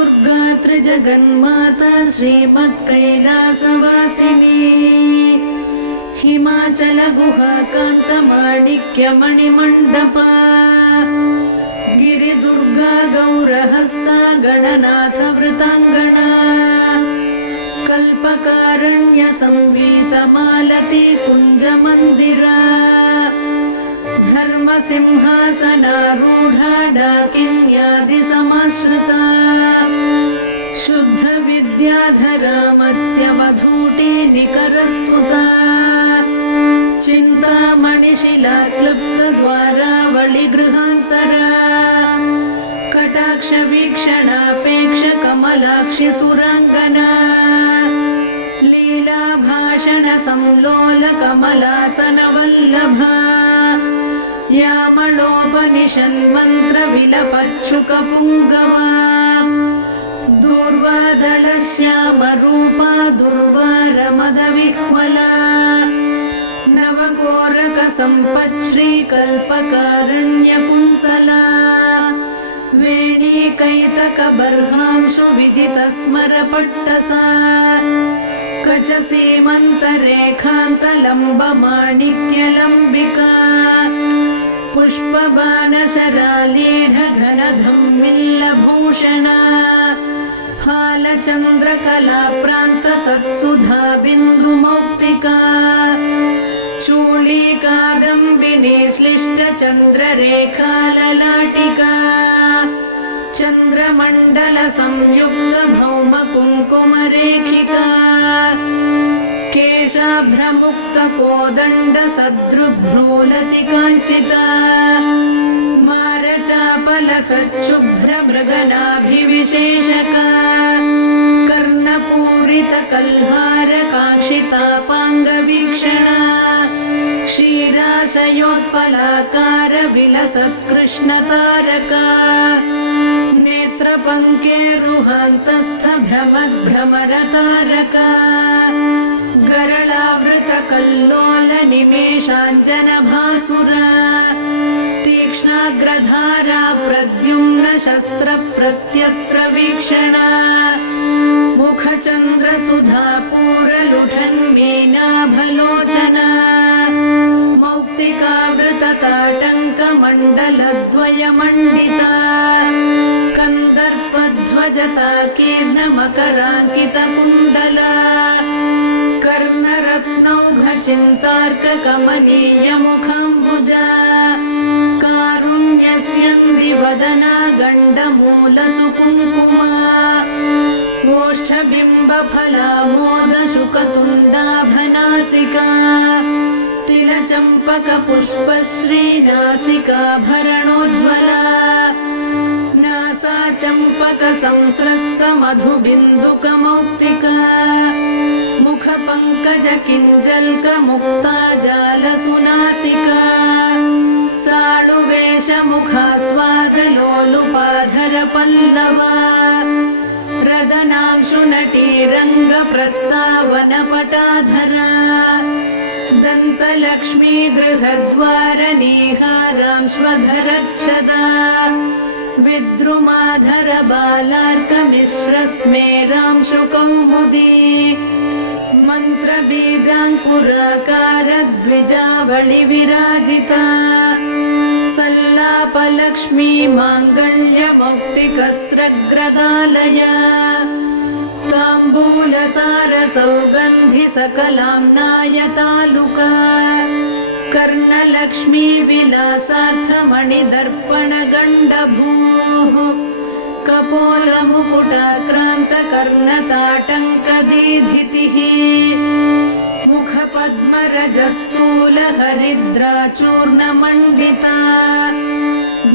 दुर्गा त्रिजगन्माता श्रीमत्कैलासवासिनी हिमाचल गुहा कान्तमाणिक्यमणिमण्डप गिरिदुर्गा गौरहस्ता गणनाथ वृताङ्गना कल्पकारण्य संवीत मालती कुञ्जमन्दिरा धर्मसिंहासनारूढा डाकिन्यादि समाश्रिता शुद्ध विद्याधरा मत्स्यमधूटी निकरस्तुता चिन्तामणिशिला क्लुप्त द्वारावळि गृहान्तरा कटाक्ष वीक्षणापेक्ष कमलाक्षि सुराङ्गना लीला भाषण संलोल कमलासन वल्लभा यामलोपनिषन्मन्त्र विलपच्छुक पुङ्गवा दूर्वादळ श्यामरूपा दुर्वारमदविह्वला नवकोरक सम्पच्छ्री कल्पकारण्यकुन्तला वेणीकैतक बर्हांशु विजितस्मरपट्टसा कचसीमन्तरेखान्तलम्बमाणिक्यलम्बिका पुष्पबाणशरालीढघनधम्मिल्लभूषणा फालचन्द्रकलाप्रान्तसत्सुधा बिन्दुमौक्तिका चूळीकादम्बिनी श्लिष्टचन्द्ररेखाललाटिका चन्द्रमण्डल संयुक्त भौम कुङ्कुमरेखिका केशाभ्रमुक्त कोदण्ड सदृभ्रूलति काञ्चिता मारचापल सच्छुभ्र मृगनाभिविशेषका कर्णपूरित कल्हार काङ्क्षितापाङ्गवीक्षणा क्षीराशयोत्पलाकार विलसत्कृष्णतारका नेत्रपङ्केरुहान्तस्थ भ्रमद्भ्रमरतारका गरलावृत कल्लोल निमेषाञ्जनभासुरा तीक्ष्णाग्रधारा प्रद्युम्न शस्त्र प्रत्यस्त्र वीक्षणा मुखचन्द्रसुधा पूरलुठन्मीनाभलोचना मौक्तिकावृतताटङ्कमण्डलद्वयमण्डिता कन्दर्पध्वजताकीर्णमकराङ्कितकुण्डला कर्णरत्नौघचिन्तार्ककमनीयमुखाम्बुजा कारुण्यस्यन्दिवदना गण्डमूलसुकुङ्कुमा ओष्ठबिम्बफलामोदशुकतुण्डाभनासिका तिलचम्पकपुष्पश्रीनासिकाभरणोज्ज्वला नासा चम्पकसंस्रस्तमधुबिन्दुकमौक्तिका मुखपङ्कजकिञ्जल्कमुक्ता जालसुनासिका साडुवेशमुखास्वादलोलुपाधरपल्लवा रदनांशुनटीरङ्गप्रस्तावनपटाधरा दन्तलक्ष्मी गृहद्वारनीहारांश्वधरच्छदा विद्रुमाधर बालार्कमिश्रस्मेरांशुकौमुदी मन्त्रबीजाङ्कुराकार द्विजावळि विराजिता सल्लापलक्ष्मी माङ्गल्यमौक्तिकस्रग्रदालया ताम्बूलसारसौगन्धि सकलाम्नायतालुका कर्णलक्ष्मी विलासार्थमणिदर्पणगण्डभूः कपोलमुकुटाक्रान्तकर्णताटङ्कदीधितिः मुखपद्मरजस्थूलहरिद्राचूर्णमण्डिता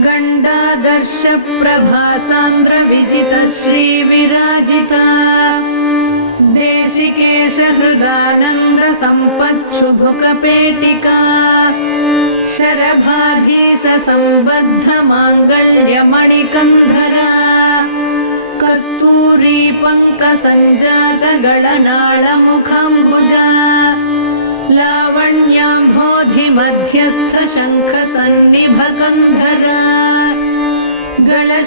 गण्डादर्शप्रभासान्द्रविजितश्रीविराजिता देशिकेशहृदानन्दसम्पच्छुभुकपेटिका शरभाधीशसम्बद्धमाङ्गल्यमणिकन्धरा कस्तूरी पङ्कसञ्जातगळनाळमुखाम्बुजा लावण्याम्भोधिमध्यस्थ शङ्खसन्निभकन्धरा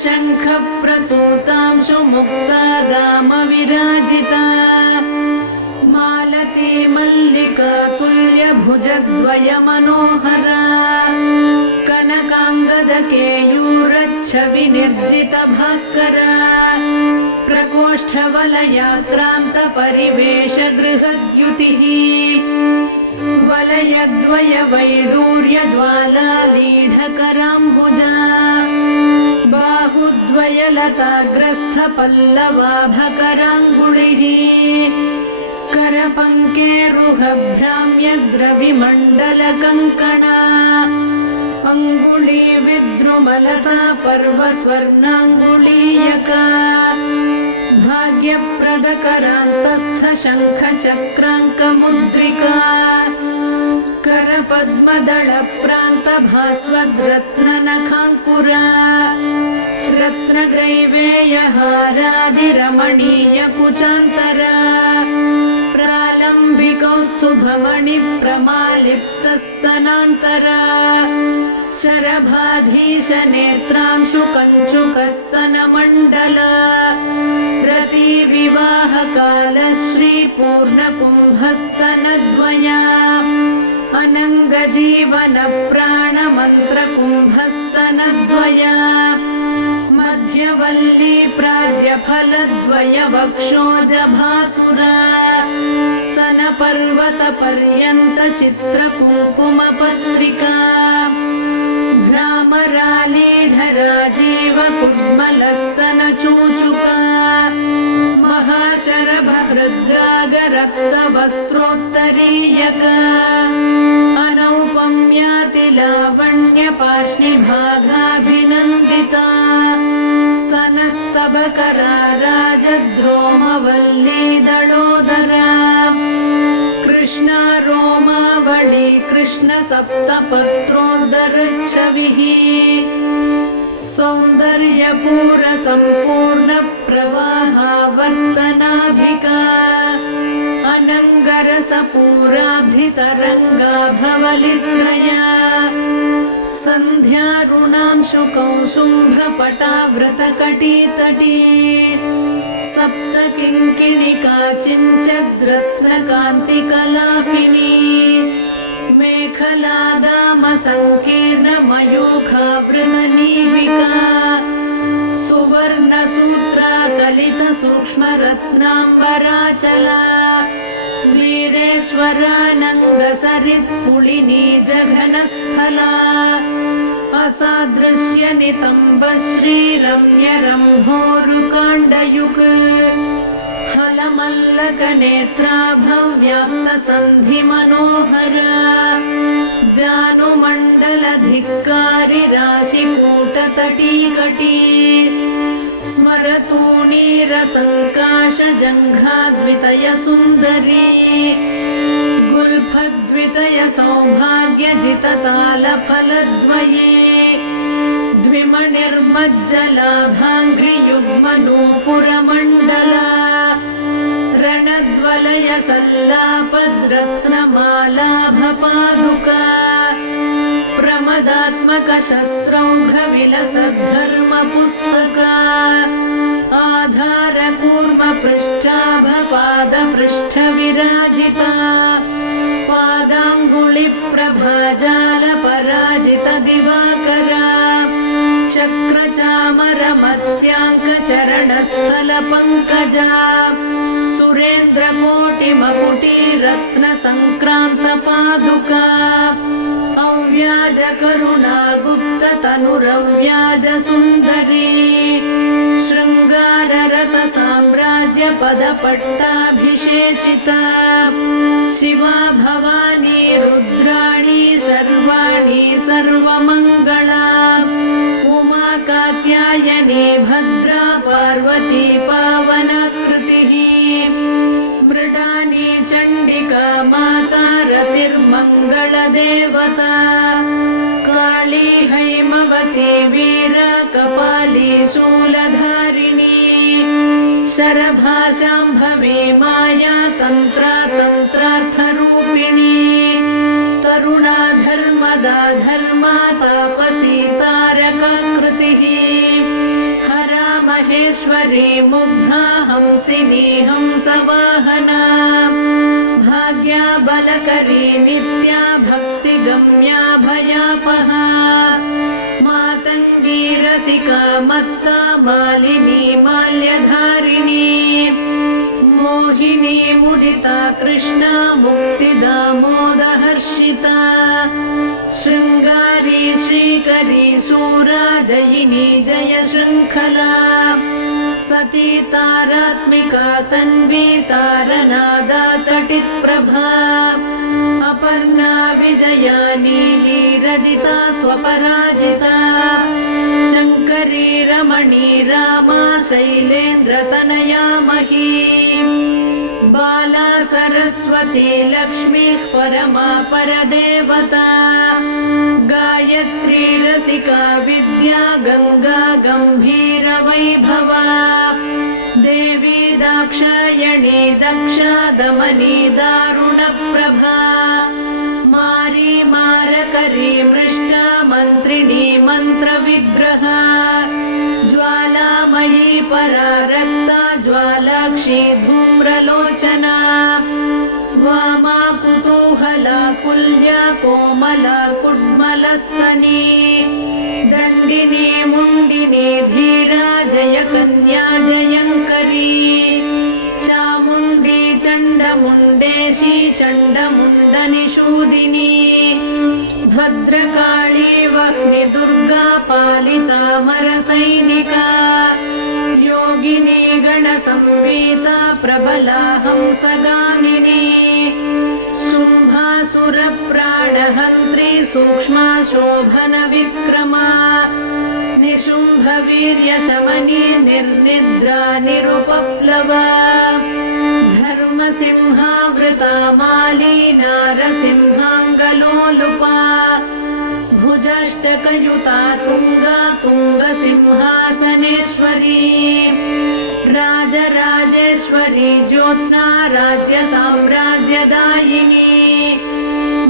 शङ्खप्रसूतांशु मुक्ता दाम विराजिता मालती मल्लिका तुल्यभुजद्वय मनोहरा कनकाङ्गदकेयूरच्छवि निर्जित भास्करा प्रकोष्ठवलयाक्रान्त परिवेश गृहद्युतिः वलयद्वय वैडूर्य ज्वालालीढकराम्बुजा बाहुद्वय लताग्रस्थ पल्लवाभकराङ्गुलिः करपङ्केरुहभ्राम्य द्रविमण्डलकङ्कणा अङ्गुली विद्रुमलता पर्वस्वर्णाङ्गुलीयका भाग्यप्रदकरान्तस्थ शङ्खचक्राङ्कमुद्रिका करपद्मदलप्रान्तभास्वद्रत्ननखाङ्कुरा रत्नग्रैवेयहारादिरमणीयकुचान्तरा प्रालम्बिकौस्तुभमणिप्रमालिप्तस्तनान्तरा शरभाधीशनेत्रांशु कञ्चुकस्तनमण्डला रतिविवाहकालश्रीपूर्णकुम्भस्तनद्वया अनङ्गजीवनप्राणमन्त्रकुम्भस्तनद्वया मध्यवल्ली प्राज्यफलद्वय वक्षोजभासुरा स्तनपर्वतपर्यन्त चित्रकुङ्कुमपत्रिका भ्रामरालीढराजीवकुड्मलस्तनचूचुका महाशरभहृद्रागरक्तवस्त्रोत्तरीयका अनौपम्यातिलावण्यपार्ष्णिभागाभिनन्दिता स्तनस्तबकरा राजद्रोमवल्लीदळोदरा कृष्णारोमावळी कृष्णसप्तपत्रोदरच्छविः सौन्दर्यपूरसम्पूर्णप्रवाहावर्तनाभिका अनङ्गरसपूराब्धितरङ्गाभवलित्रया सन्ध्यारुणांशु कौसुम्भपटाव्रतकटीतटी सप्तकिङ्किणिका चिञ्चद्रत्नकान्तिकलापिनी मेखलादामसङ्कीर्णमयूखावृतनीविका सुवर्णसूत्राकलितसूक्ष्मरत्नाम्बराचला वीरेश्वरानन्दसरित्पुलिनी जघनस्थला असादृश्यनितम्बश्रीरम्यरम्भोरुकाण्डयुक् हलमल्लकनेत्राभव्याप्तसन्धिमनोहरा जानुमण्डलधिक्कारी राशिकूटतटीकटी स्मरतूणीरसङ्काशजङ्घाद्वितयसुन्दरी गुल्फद्वितयसौभाग्यजिततालफलद्वये द्विमणिर्मज्जलाभाङ्घ्रियुग्मनूपुरमण्डला रणद्वलयसल्लापद्रत्नमालाभपादुका प्रमदात्मकशस्त्रौघविलसद्धर्मपुस्तका आधारकूर्मपृष्ठाभपादपृष्ठविराजिता पादाङ्गुलिप्रभाजालपराजितदिवाकरा चक्रचामरमत्स्याङ्कचरणस्थलपङ्कजा सुरेन्द्रकोटिमकुटीरत्नसङ्क्रान्तपादुका अव्याजकरुणागुप्ततनुरव्याजसुन्दरी शृङ्गाररससाम्राज्यपदपट्टाभिषेचिता शिवा भवानी रुद्राणी सर्वाणि सर्वमङ्गला उमा कात्यायनी भद्रा पार्वती पावनाकृतिः मृडानी चण्डिका माता रतिर्मङ्गलदेवता काली हैमवती वीरा कपाली शूलधारिणी शरभाशाम्भवी माया तन्त्रा तन्त्रार्थरूपिणी तरुणा धर्मदा धर्मा तापसी तारकाकृतिः माहेश्वरी मुग्धा हंसिनी हंसवाहना भाग्या बलकरी नित्या भक्तिगम्या भयापहा मातङ्गी रसिका मत्ता मालिनी माल्यधारिणी मोहिनी मुदिता कृष्णा मुक्तिदा मोदहर्षिता शृङ्गारी श्रीकरी शूरा जयिनी जय शृङ्खला सती तारात्मिका तन्वी तारनादा तटित्प्रभा अपर्णा विजया नीली रजिता त्वपराजिता शङ्करी रमणी रामा शैलेन्द्रतनया मही बाला सरस्वती लक्ष्मीः परमा परदेवता गायत्री रसिका विद्या गङ्गा गम्भीरवैभवा देवी दाक्षायणी दक्षा दमनी दारुणप्रभा मारी मारकरी मृष्टा मन्त्रिणी मन्त्रविग्रहा ज्वालामयी परा रक्ता ज्वालाक्षी धूम्रलोचना वामा कुतूहला कुल्या कोमला कुड्मलस्तनी दण्डिनी मुण्डिनी धीरा जयकन्या जयङ्करी चामुण्डी चण्डमुण्डेशी चण्डमुण्डनिषूदिनी भद्रकाली वह्नि दुर्गा पालिता मरसैनिका योगिनी गणसंवीता प्रबला हंसगामिनी शुम्भासुरप्राणहन्त्री सूक्ष्मा शोभनविक्रमा निशुम्भवीर्यशमनी निर्निद्रा निरुपप्लवा धर्मसिंहावृता माली नारसिंहाङ्गलोलुपा भुजाष्टकयुता तुङ्गा तुङ्गसिंहासनेश्वरी राजराजेश्वरी ज्योत्स्ना राज्यसाम्राज्यदायिनी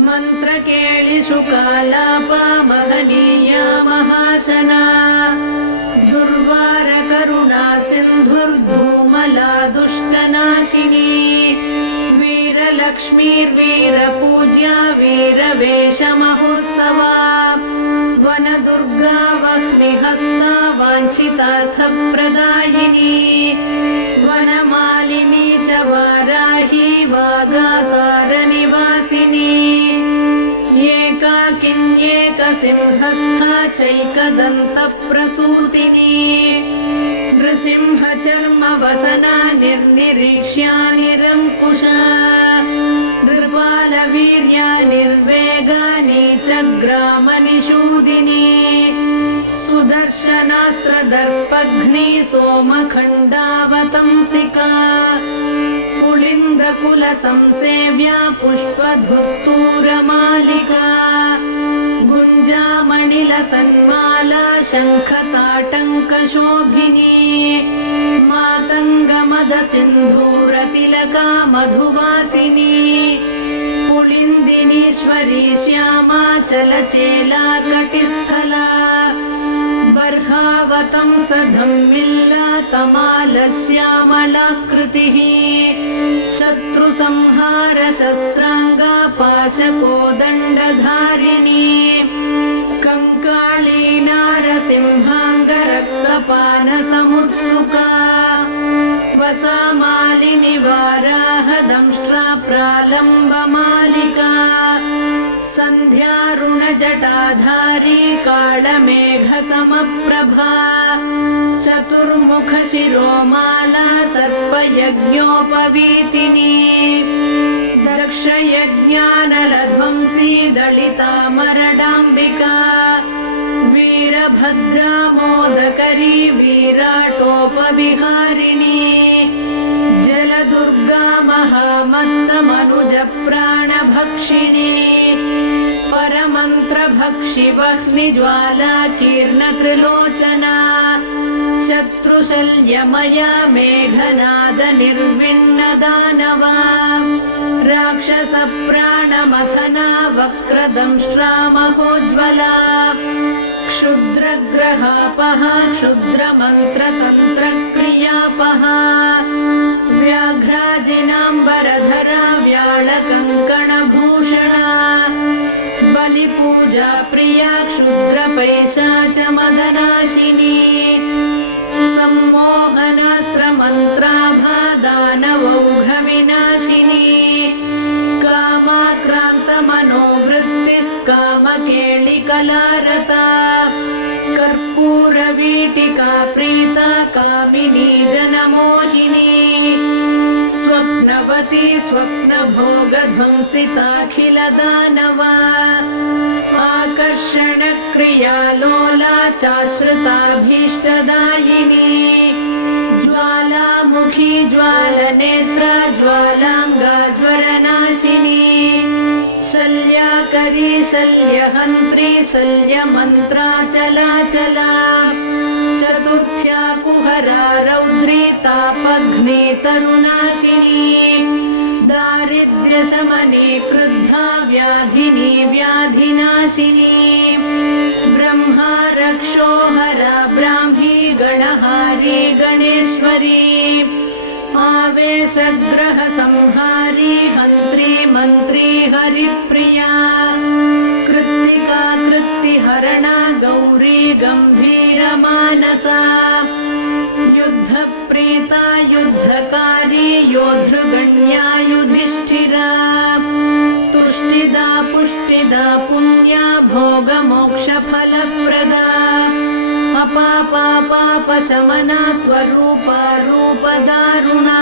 मन्त्रकेलिषुकालापा महनीया महाशना दुर्वारकरुणा सिन्धुर्धूमला दुष्टनाशिनी वीरलक्ष्मीर्वीरपूज्या वीरवेषमहोत्सवा वनदुर्गा वह्निहस्ता वाञ्छितार्थप्रदायिनी वनमालिनी च वाराही वागासारनिवासिनी एकाकिन्येकसिंहस्था चैकदन्तप्रसूतिनी नृसिंहचर्मवसना निर्निरीक्ष्या निरङ्कुशा नृपालवीर्या निर्वेगा नीचग्रामनिषूदिनी सुदर्शनास्त्रदर्पघ्नी सोमखण्डावतंसिका पुलिन्दकुलसंसेव्या पुष्पधुर्तूरमालिका गुञ्जामणिलसन्माला शङ्खताटङ्कशोभिनी मातङ्गमदसिन्धूरतिलका मधुवासिनी पुलिन्दिनीश्वरी श्यामा चलचेला कटिस्थला बर्हावतंसधम्मिल्ला तमालश्यामलाकृतिः शत्रुसंहारशस्त्राङ्गा पाशकोदण्डधारिणी कङ्काळी नारसिंहाङ्गरक्तपानसमुत्सुका वसामालिनि वाराहदंष्ट्रा प्रालम्बमालिका सन्ध्यारुणजटाधारी काळमेघसमप्रभा चतुर्मुखशिरोमाला सर्पयज्ञोपवीतिनी दक्षयज्ञानलध्वंसी दलितामरडाम्बिका वीरभद्रा मोदकरी विराटोपविहारिणी जलदुर्गा महामत्तमनुजप्राणभक्षिणी परमन्त्रभक्षिवह्निज्वाला कीर्णत्रिलोचना शत्रुशल्यमया मेघनाद निर्विण्णदानवा राक्षसप्राणमथना वक्रदंष्ट्रा महोज्ज्वला क्षुद्रग्रहापः क्षुद्रमन्त्रतन्त्रक्रियापः व्याघ्राजिनाम्बरधरा व्याळकङ्कणभूषणा बलिपूजा प्रिया क्षुद्रपैशाचमदनाशिनी सम्मोहनास्त्रमन्त्राभा दानवौघविनाशिनी कामाक्रान्तमनोवृत्तिः कामकेलिकलारता कर्पूरवीटिका प्रीता कामिनी जनमोहिनी स्वप्नवती स्वप्नभोगध्वंसिताखिलदानवा आकर्षणक्रियालोला चाश्रिताभीष्टदायिनी ज्वालामुखी ज्वालनेत्रा ज्वालाङ्गा ज्वरनाशिनी शल्याकरी शल्यहन्त्री शल्यमन्त्राचलाचला चतुर्थ्या कुहरा रौद्री तापघ्नी तरुनाशिनी दारिद्र्यशमने क्रुद्धा व्याधिनी व्याधिनाशिनी ब्रह्मा रक्षोहरा ब्राह्मी गणहारी गणेश्वरी आवेशग्रहसंहारी हन्त्री मन्त्री हरिप्रिया कृत्तिका कृत्तिहरणा गौरी गम्भीरमानसा युद्धप्रीता युद्धकारी योद्धृगण्या युधिष्ठिरा तुष्टिदा पुष्टिदा पुण्या भोगमोक्षफलप्रदा अपापापापशमना त्वरूपा रूपदारुणा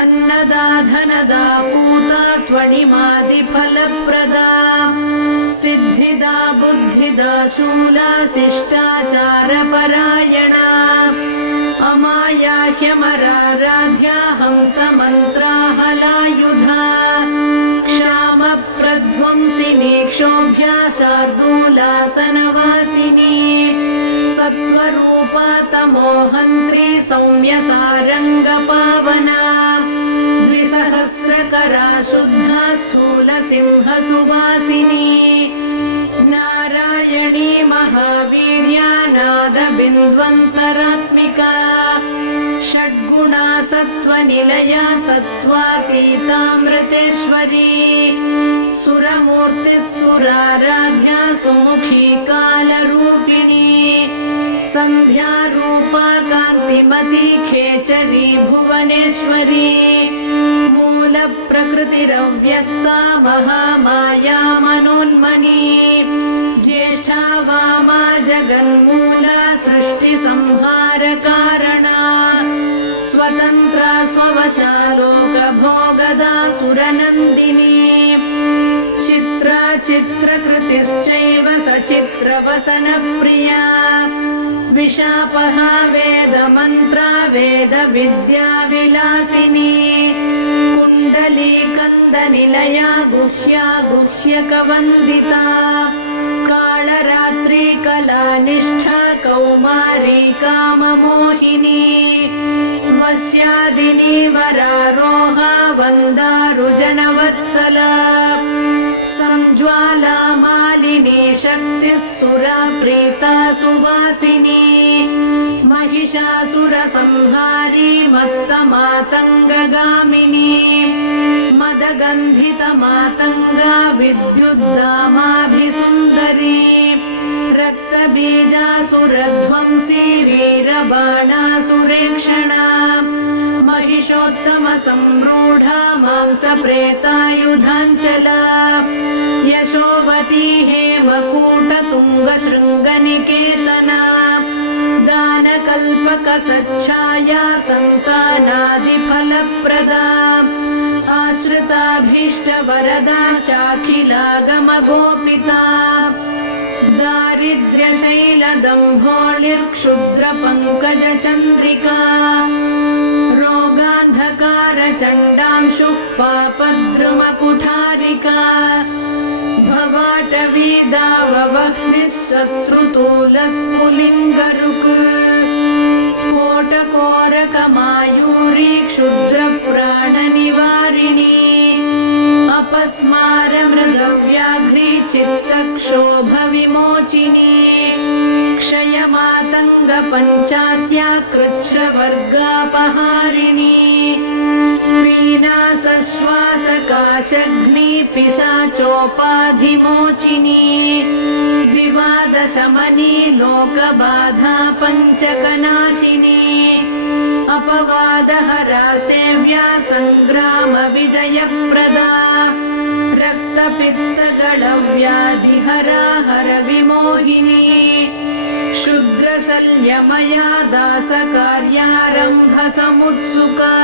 अन्नदा धनदा पूता त्वणिमादिफलप्रदा सिद्धिदा बुद्धिदा शूला शिष्टाचारपरायणा अमाया ह्यमराराध्या हंसमन्त्राहलायुधा क्षामप्रध्वंसिनी क्षोभ्या शार्दूलासनवासिनी सत्त्वरूपा तमोहन्त्री सौम्यसारङ्गपावना द्विसहस्रकरा शुद्धा स्थूलसिंहसुवासिनी नारायणी महावीर्या नादबिन्द्वन्तरात्मिका षड्गुणा सत्त्वनिलया तत्त्वातीतामृतेश्वरी सुरमूर्तिः सुराराध्या सुमुखी कालरूपिणी सन्ध्यारूपा कान्तिमती खेचरी भुवनेश्वरी मूलप्रकृतिरव्यक्ता महामाया मनोन्मनी ज्येष्ठा वामा जगन्मूला सृष्टिसंहारकारणा स्वतन्त्रा स्ववशा लोकभोगदा सुरनन्दिनी चित्रा चित्रकृतिश्चैव सचित्रवसनप्रिया विशापहा वेदमन्त्रा वेदविद्याविलासिनी कुण्डलीकन्दनिलया गुह्या गुह्यकवन्दिता कालरात्रि कलानिष्ठा कौमारी काममोहिनी वस्यादिनी वरारोहा वन्दारुजनवत्सला संज्वाला मालिनी शक्तिः सुरा प्रीता सुवासिनी महिषासुरसंहारी मत्तमातङ्गगामिनी मदगन्धितमातङ्गा विद्युद्दामाभिसुन्दरी रक्तबीजासुरध्वंसी वीरबाणासुरेक्षणा महिषोत्तमसम्रूढा मांसप्रेतायुधाञ्चला यशोवती हेमकूटतुङ्गशृङ्गनिकेतना दानकल्पकसच्छाया सन्तानादिफलप्रदा आश्रिताभीष्टवरदा चाखिलागमगोपिता दारिद्र्यशैलदम्भोलिर्क्षुद्रपङ्कजचन्द्रिका रोगान्धकारचण्डांशुः पापद्रुमकुठारिका भवाटवीदाववह्निः शत्रुतूलस्फुलिङ्गरुक् स्फोटकोरकमायूरी क्षुद्रप्राणनिवारिणी अपस्मारमृगव्याघ्री चित्तक्षोभविमोचिनी मातङ्गपञ्चास्या कृच्छ्रवर्गापहारिणी वीणासश्वासकाशघ्नी पिशाचोपाधिमोचिनी द्विवादशमनी लोकबाधा पञ्चकनाशिनी अपवादहरा सेव्या सङ्ग्रामविजयप्रदा रक्तपित्तगणव्याधिहरा हरविमोहिनी क्षुद्रशल्यमया दासकार्यारम्भसमुत्सुका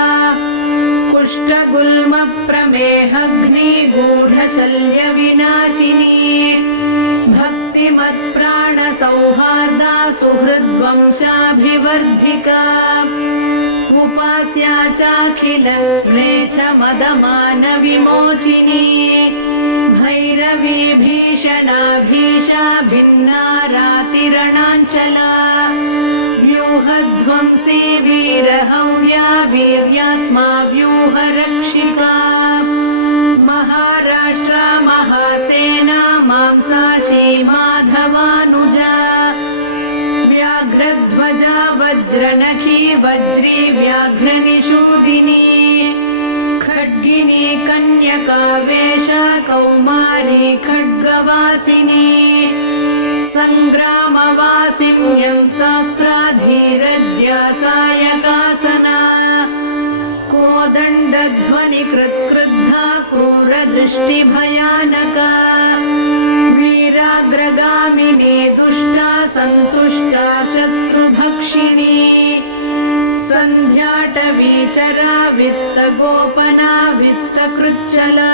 कुष्ठगुल्मप्रमेहग्निगूढशल्यविनाशिनी भक्तिमत्प्राणसौहार्दा सुहृद्वंशाभिवर्धिका उपास्या चाखिलक्लेशमदमानविमोचिनी भैरवी भीषणाभीषा भिन्ना रातिरणाञ्चला व्यूहध्वंसी वीरहव्या वीर्यात्मा व्यूहरक्षिका महाराष्ट्रा महासेना मांसाशी माधवानुजा व्याघ्रध्वजा वज्रनखी वज्री व्याघ्रनिषूदिनी खड्गिनी कन्यकावेशा कौमारी खड्गवासिनी सङ्ग्रामवासिन्यन्तास्त्रा धीरज्या सायकासना कोदण्डध्वनिकृत्क्रुद्धा क्रूरदृष्टिभयानका वीराग्रगामिनी दुष्टा सन्तुष्टा शत्रुभक्षिणी सन्ध्याटवीचरा वित्तगोपना वित्तकृच्छला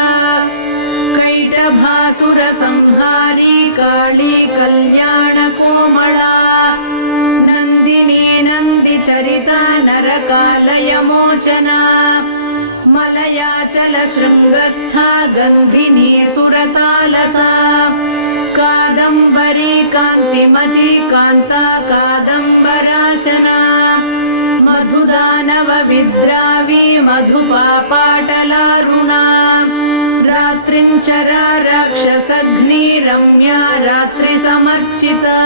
कैटभासुरसंहारी काली कल्याणकोमला नन्दिनी नन्दिचरिता नरकालयमोचना मलयाचलशृङ्गस्था गन्धिनी सुरतालसा कादम्बरी कान्तिमती कान्ता कादम्बराशना मधुदानवविद्रावी मधुपापाटलारुणा रात्रिञ्चरा राक्षसघ्नी रम्या रात्रिसमर्चिता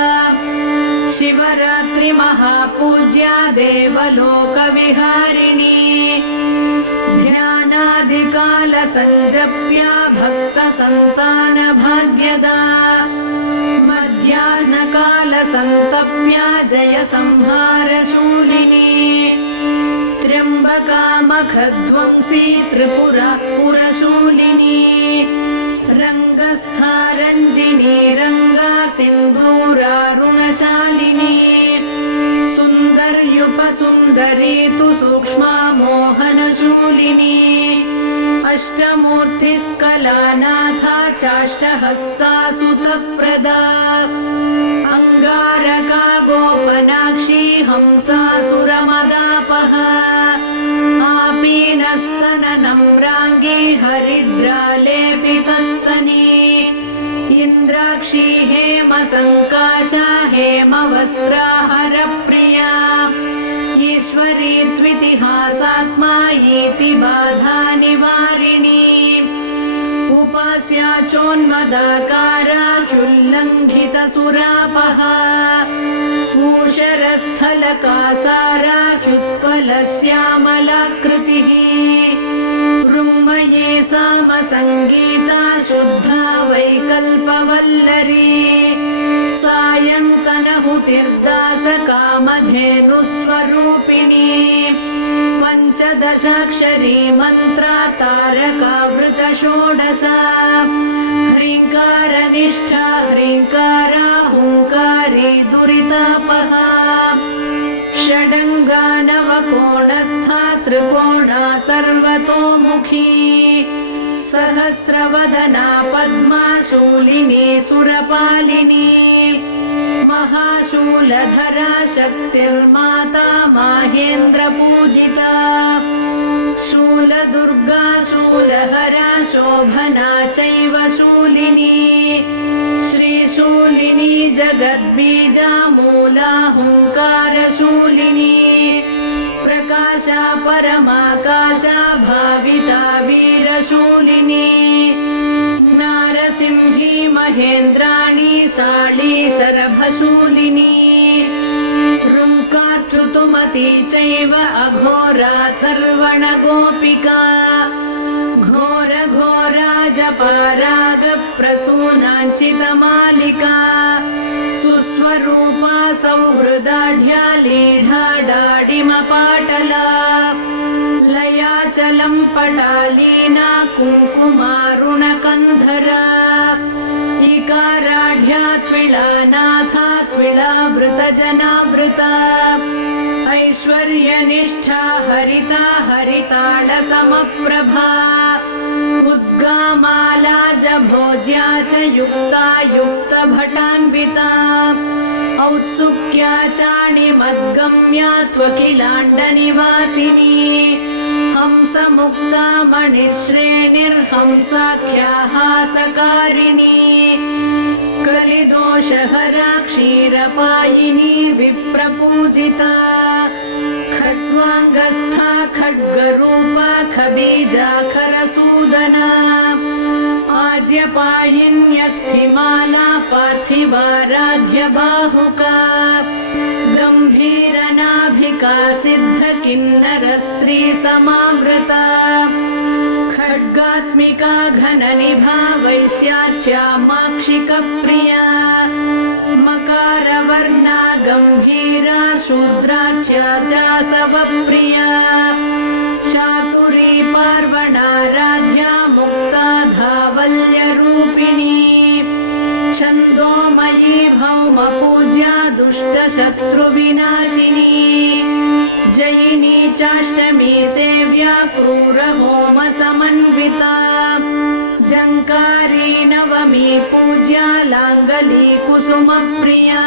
शिवरात्रि महापूज्या देवलोकविहारिणी ध्यानादिकालसञ्जप्या भक्तसन्तानभाग्यदा मध्याह्नकालसन्तप्या जयसंहारशूलिनी त्र्यम्बकामखध्वंसी त्रिपुरा पुरशूलिनी रङ्गस्था रञ्जिनी रङ्गा सिन्दूरारुणशालिनी सुन्दर्युपसुन्दरी तु सूक्ष्मा मोहनशूलिनी अष्टमूर्तिः कलानाथा चाष्टहस्ता सुतप्रदा अङ्गारका गोपनाक्षी हंसासुरमदापहा आपीनस्तननम्राङ्गी हरिद्रालेपितस्तनी इन्द्राक्षी हेमसङ्काशा हेमवस्त्रा हरप्रिया ईश्वरी त्वितिहासात्मा इति बाधा निवारिणी उपास्या चोन्मदाकारा ह्युल्लङ्घितसुरापहा ऊषरस्थलकासारा ह्युत्पलश्यामलाकृतिः ऋङ्मये सामसङ्गीता शुद्धा वैकल्पवल्लरी सायन्तनहुतिर्दासकामधेनुस्वरूपिणी पञ्चदशाक्षरी मन्त्रा तारकावृतषोडशा ह्रीङ्कारनिष्ठा ह्रीङ्कारा हुङ्कारी दुरितापहा षडङ्गा नवकोणस्था त्रिकोणा सर्वतोमुखी सहस्रवदना पद्मा शूलिनी सुरपालिनी महाशूलधरा शक्तिर्माता माहेन्द्रपूजिता शूलदुर्गा शूलहरा शोभना चैव शूलिनी श्रीशूलिनी जगद्बीजा मूला हुङ्कारशूलिनी प्रकाशा परमाकाशा भाविता वीरशूलिनी नारसिंही महेन्द्राणी शाली शरभशूलिनी सती चैव अघोराथर्वणगोपिका घोरघोराजपारागप्रसूनाञ्चितमालिका सुस्वरूपा सौहृदाढ्या लीढाडाडिमपाटला लयाचलं पटालीना कुङ्कुमारुणकन्धरा इकाराढ्या त्विळानाथा त्विळावृतजनावृता ऐश्वर्यनिष्ठा हरिता हरिताडसमप्रभा उद्गामाला जभोज्या च युक्ता युक्तभटान्विता औत्सुक्या चाणिमद्गम्या त्वकिलाण्डनिवासिनी हंसमुक्ता मणिश्रेणिर्हंसाख्या हासकारिणी कलिदोषहरा क्षीरपायिनी विप्रपूजिता खट्वाङ्गस्था खड्गरूपा खबीजाखरसूदना आज्यपायिन्यस्थिमाला पार्थिवाराध्य बाहुका गम्भीरनाभिका सिद्धकिन्नरस्त्री समावृता खड्गात्मिका घननिभा वैश्यार्च्यामाक्षिकप्रिया मकारवर्णा गम्भीरा शूद्रार्च्या चासवप्रिया चातुरी पार्वणाराध्या मुक्ता धावल्यरूपिणी छन्दोमयी भौमपूज्या दुष्टशत्रुविनाशिनी जयिनी चाष्टमी सेव्या क्रूरहोमसमन्विता जङ्कारी नवमी पूज्या लाङ्गली कुसुमप्रिया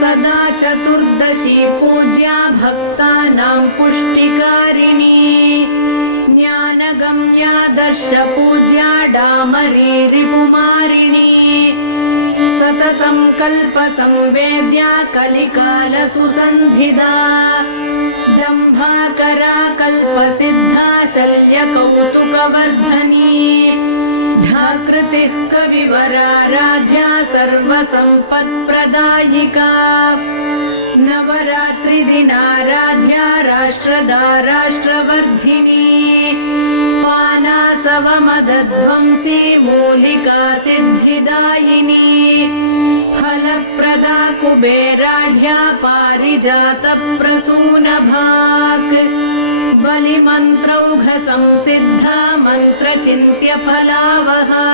सदा चतुर्दशी पूज्या भक्तानां पुष्टिकारिणी ज्ञानगम्या दर्शपूज्या डामरी रिपुमारिणी सततं कल्पसंवेद्या कलिकालसुसन्धिदा दम्भाकरा कल्पसिद्धा शल्यकौतुकवर्धनी ढाकृतिः कविवराराध्या सर्वसम्पत्प्रदायिका नवरात्रिदिनाराध्या राष्ट्रदा राष्ट्रवर्धिनी पानासवमदध्वंसी मूलिका सिद्धिदायिनी फलप्रदा कुबेराढ्या पारिजातप्रसूनभाक् बलिमन्त्रौघसंसिद्धा मन्त्रचिन्त्यफलावहा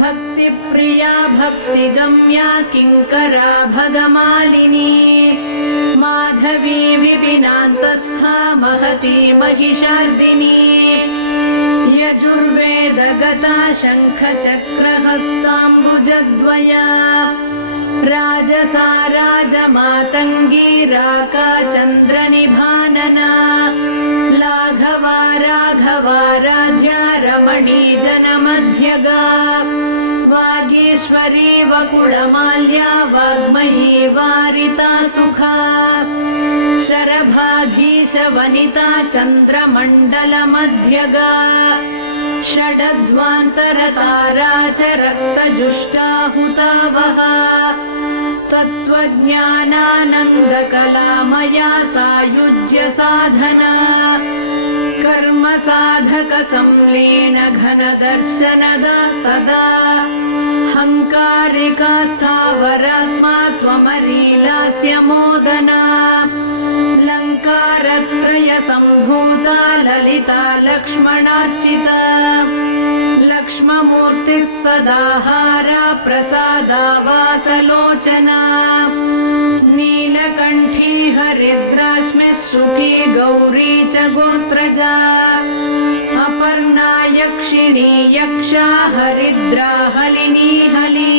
भक्तिप्रिया भक्तिगम्या किङ्करा भगमालिनी माधवी विपिनान्तस्था महती महिषार्दिनी यजुर्वेदगता शङ्खचक्रहस्ताम्बुजद्वया राजसा राजमातङ्गी राका चन्द्रनिभानना लाघवा राघवाराध्या रमणी जनमध्यगा वागीश्वरी वकुळमाल्या वाग्मयी वारिता सुखा शरभाधीश वनिता चन्द्रमण्डलमध्यगा षडध्वान्तरतारा च रक्तजुष्टाहुतावहा तत्त्वज्ञानानन्दकलामया सायुज्य साधना कर्म साधक संलीन घनदर्शनदा सदा हङ्कारिका स्थावरात्मा त्वमरीलास्य मोदना लङ्कारत्रय सम्भूता ललिता लक्ष्मणार्चिता लक्ष्ममूर्तिः सदाहारा प्रसादा वासलोचना नीलकण्ठी हरिद्राश्मिः शुकी गौरी च गोत्रजा अपर्णा यक्षिणी यक्षा हरिद्रा हलिनी हली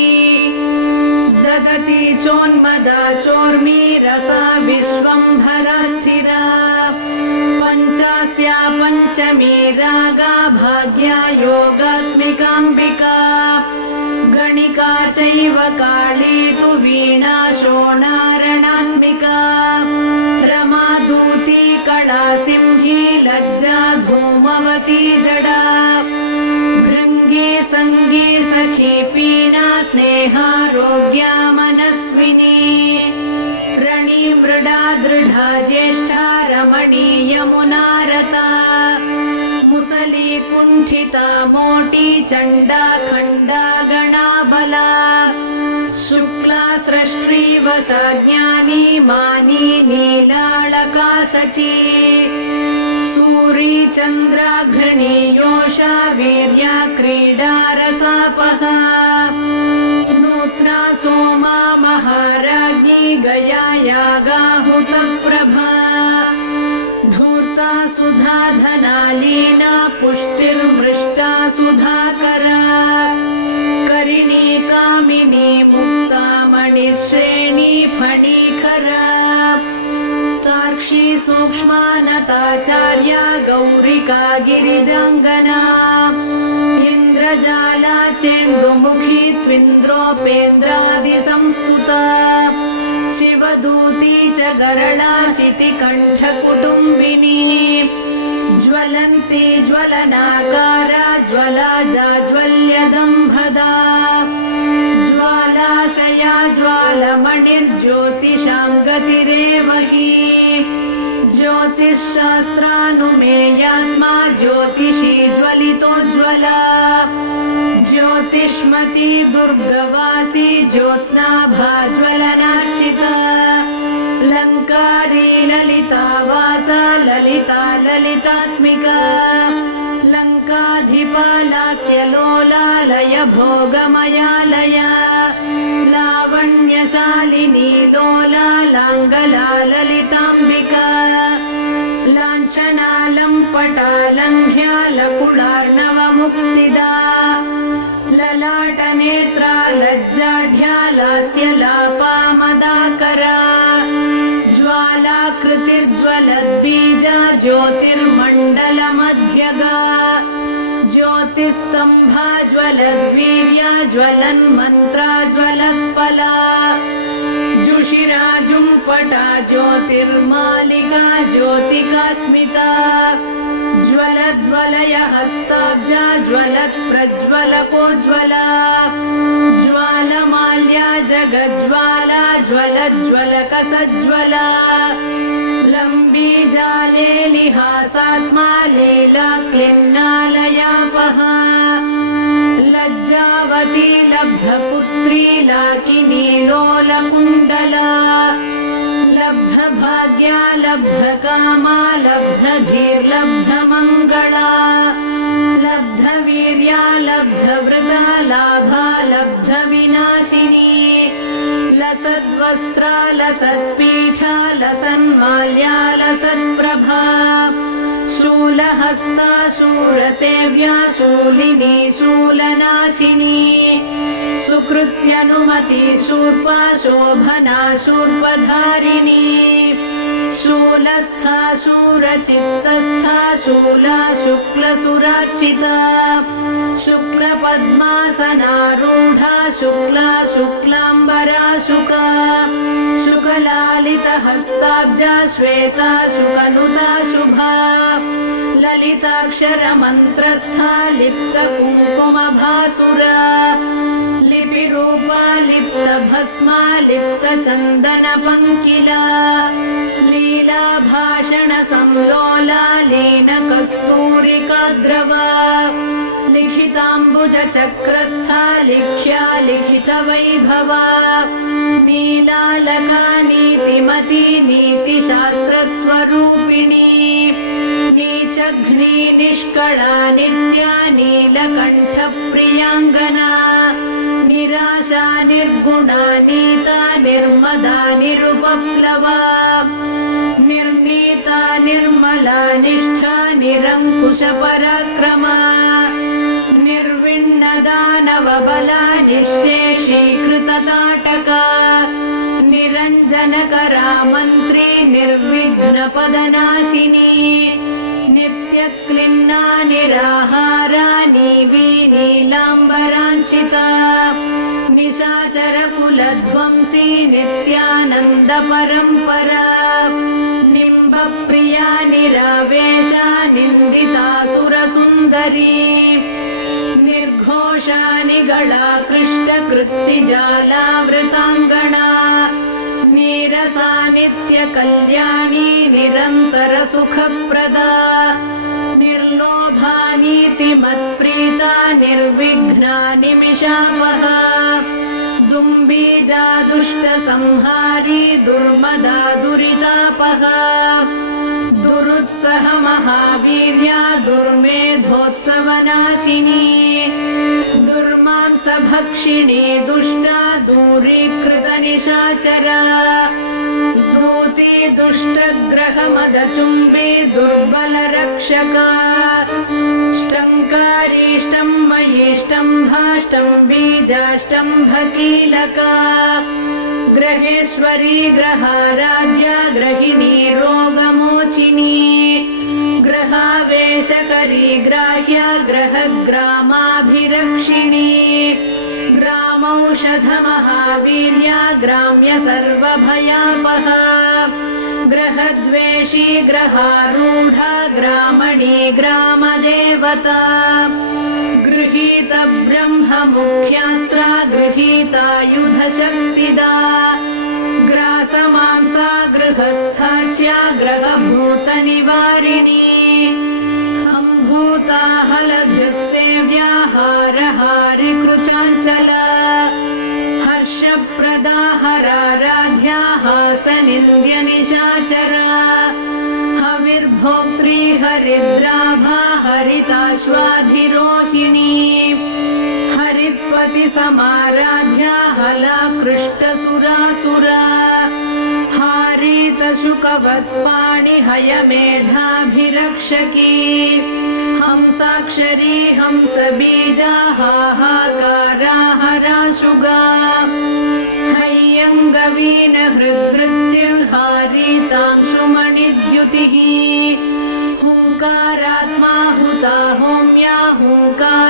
ददती चोन्मदा चोर्मी रसा विश्वम्भरा स्थिरा पञ्चास्या पञ्चमी रागा भाग्या योगात्मिकाम्बिका गणिका चैव काली तु वीणा शोणारणान्बिका रमा दूती कला सिंही लज्जा धूमवती जडा भृङ्गी सङ्गी सखी पीना स्नेहारोग्या मनस्विनी ರಣಿ मृडा दृढा ज्येष्ठा रमणीयमुनारता मुसली कुण्ठिता मोटी चण्डा खण्डा गणाबला शुक्ला सृष्टी वशा ज्ञानी मानी नीलाळका शची सूरी चन्द्रा घृणी योषा वीर्या क्रीडा रसापहा नूत्ना सोमा महाराज्ञी गया यागाहुतप्रभा धूर्ता सुधा धनालीना पुष्टिर्मृष्टा सुधाकरा करिणी कामिनी मुक्ता मणिश्रेणी फणीखरा तार्क्षी सूक्ष्मानताचार्या गौरिका गिरिजाङ्गना इन्द्रजाला चेन्दुमुखी त्विन्द्रोपेन्द्रादिसंस्तुता शिवदूती च गरला शितिकण्ठकुटुम्बिनी ज्वलन्ती ज्वलनाकारा ज्वला जाज्वल्यदम्भदा ज्वालाशया ज्वालमणिर्ज्योतिषां गतिरेव हि ज्योतिःशास्त्रानुमेयात्मा ज्योतिषी ज्वलितोज्ज्वला ज्योतिष्मती दुर्गवासी ज्योत्स्नाभा ज्वलनार्चिता लङ्कारी ललिता वासा ललिता ललितात्मिका लङ्काधिपा लास्य लोलालय भोगमयालय लावण्यशालिनी लोला लाङ्गला ललिताम्बिका लाञ्छना लम्पटा लङ्घ्या लकुलार्णवमुक्तिदा ललाटनेत्रा लज्जाढ्या लास्य लापा मदाकरा ज्वालाकृतिर्ज्वलद्बीजा ज्योतिर्मण्डलमध्यगा ज्योतिस्तम्भा ज्वलद्वीर्या ज्वलन्मन्त्रा ज्वलत्पला जुषिराजुम्पटा ज्योतिर्मालिका ज्योतिकास्मिता ज्वलद्वलय हस्ताब्जा ज्वलत्प्रज्वलकोज्ज्वला ज्वालमाल्या जगज्ज्वाला ज्वलज्ज्वलकसज्ज्वला लम्बी जाले लिहासात्मा लीला क्लिन्नालयापहा लज्जावती लब्धपुत्री लाकिनी लोलकुण्डला लब्धभाग्या लब्धकामा लब्धधीर्लब्धमङ्गला लब्धवीर्या लब्धवृता लाभा लब्धविनाशिनी लसद्वस्त्रा लसत्पीठा लसन्माल्या लसत्प्रभा शूलहस्ता शूलसेव्या शूलिनी शूलनाशिनी सुकृत्यनुमति शूर्पा शोभना शूर्पधारिणी शूलस्था शूरचित्तस्था शूला शुक्लसुरार्चिता शुक्लपद्मासनारूढा शुक्ला शुक्लाम्बरा शुका शुकलालितहस्ताब्जा श्वेता शुकनुता शुभा ललिताक्षरमन्त्रस्था लिप्तकुङ्कुमभासुरा लिपिरूपा लिप्तभस्मा लिप्तचन्दनपङ्किला लीलाभाषणसंलोला लीनकस्तूरिकाद्रवा लिखिताम्बुजचक्रस्था लिख्या लिखितवैभवा नीलालका नीतिमती नीतिशास्त्रस्वरूपिणी नीचघ्नी निष्कळा नित्या नीलकण्ठप्रियाङ्गना निराशा निर्गुणा नीता निर्मदा निरुपप्लवा निर्नीता निर्मला निष्ठा निरङ्कुशपराक्रमा निर्विण्णदानवबला निःशेषीकृतताटका निरञ्जनकरा मन्त्री निर्विघ्नपदनाशिनी नित्यक्लिन्ना निराहारा नीवी नीलाम्बराञ्चिता निशाचरकुलध्वंसी नित्यानन्दपरम्परा निम्बप्रिया निरावेशा निन्दितासुरसुन्दरी निर्घोषा निगळा कृष्टकृत्तिजालावृताङ्गणा नीर मनसा नित्यकल्याणी निरन्तरसुखप्रदा निर्लोभा नीतिमत्प्रीता निर्विघ्ना निमिषापहा दुम्बीजा दुष्टसंहारी दुर्मदा दुरितापहा दुरुत्सह महावीर्या दुर्मेधोत्सवनाशिनी दुर्मांसभक्षिणी दुष्टा दूरीकृतनिशाचरा दूती दुष्टग्रहमदचुम्बी दुर्बलरक्षका ष्टङ्कारीष्टं मयीष्टम्भाष्टं बीजाष्टम्भकीलका ग्रहेश्वरी ग्रहाराध्या ग्रहिणी रोगमोचिनी ग्रहावेशकरी ग्राह्या ग्रहग्रामाभिरक्षिणी ग्रामौषधमहावीर्या ग्राम्य सर्वभयापहा ग्रहद्वेषी ग्रहारूढा ग्रामणी ग्रामदेवता गृहीत ब्रह्ममुख्यास्त्रा गृहीतायुधशक्तिदा ग्रासमांसा गृहस्थार्च्या ग्रहभूतनिवारिणी हम्भूता हलधृत्सेव्या हारहारिकृचाञ्चला हर्षप्रदा हराराध्या हासनिन्द्यनिशाचरा हविर्भोक्त्री हरिद्राभा हरिताश्वाधिरोहिणी हरित्पतिसमाराध्या हलाकृष्टसुरासुरा हारीतशुकवत्पाणि हयमेधाभिरक्षकी हंसाक्षरी हंसबीजा हाहाकारा हराशुगा हय्यङ्गवीन हृद्वृत्तिर्हारीतांशुमणिद्युतिः हुङ्कारात्मा हुता होम्या हुङ्कारालयनायिका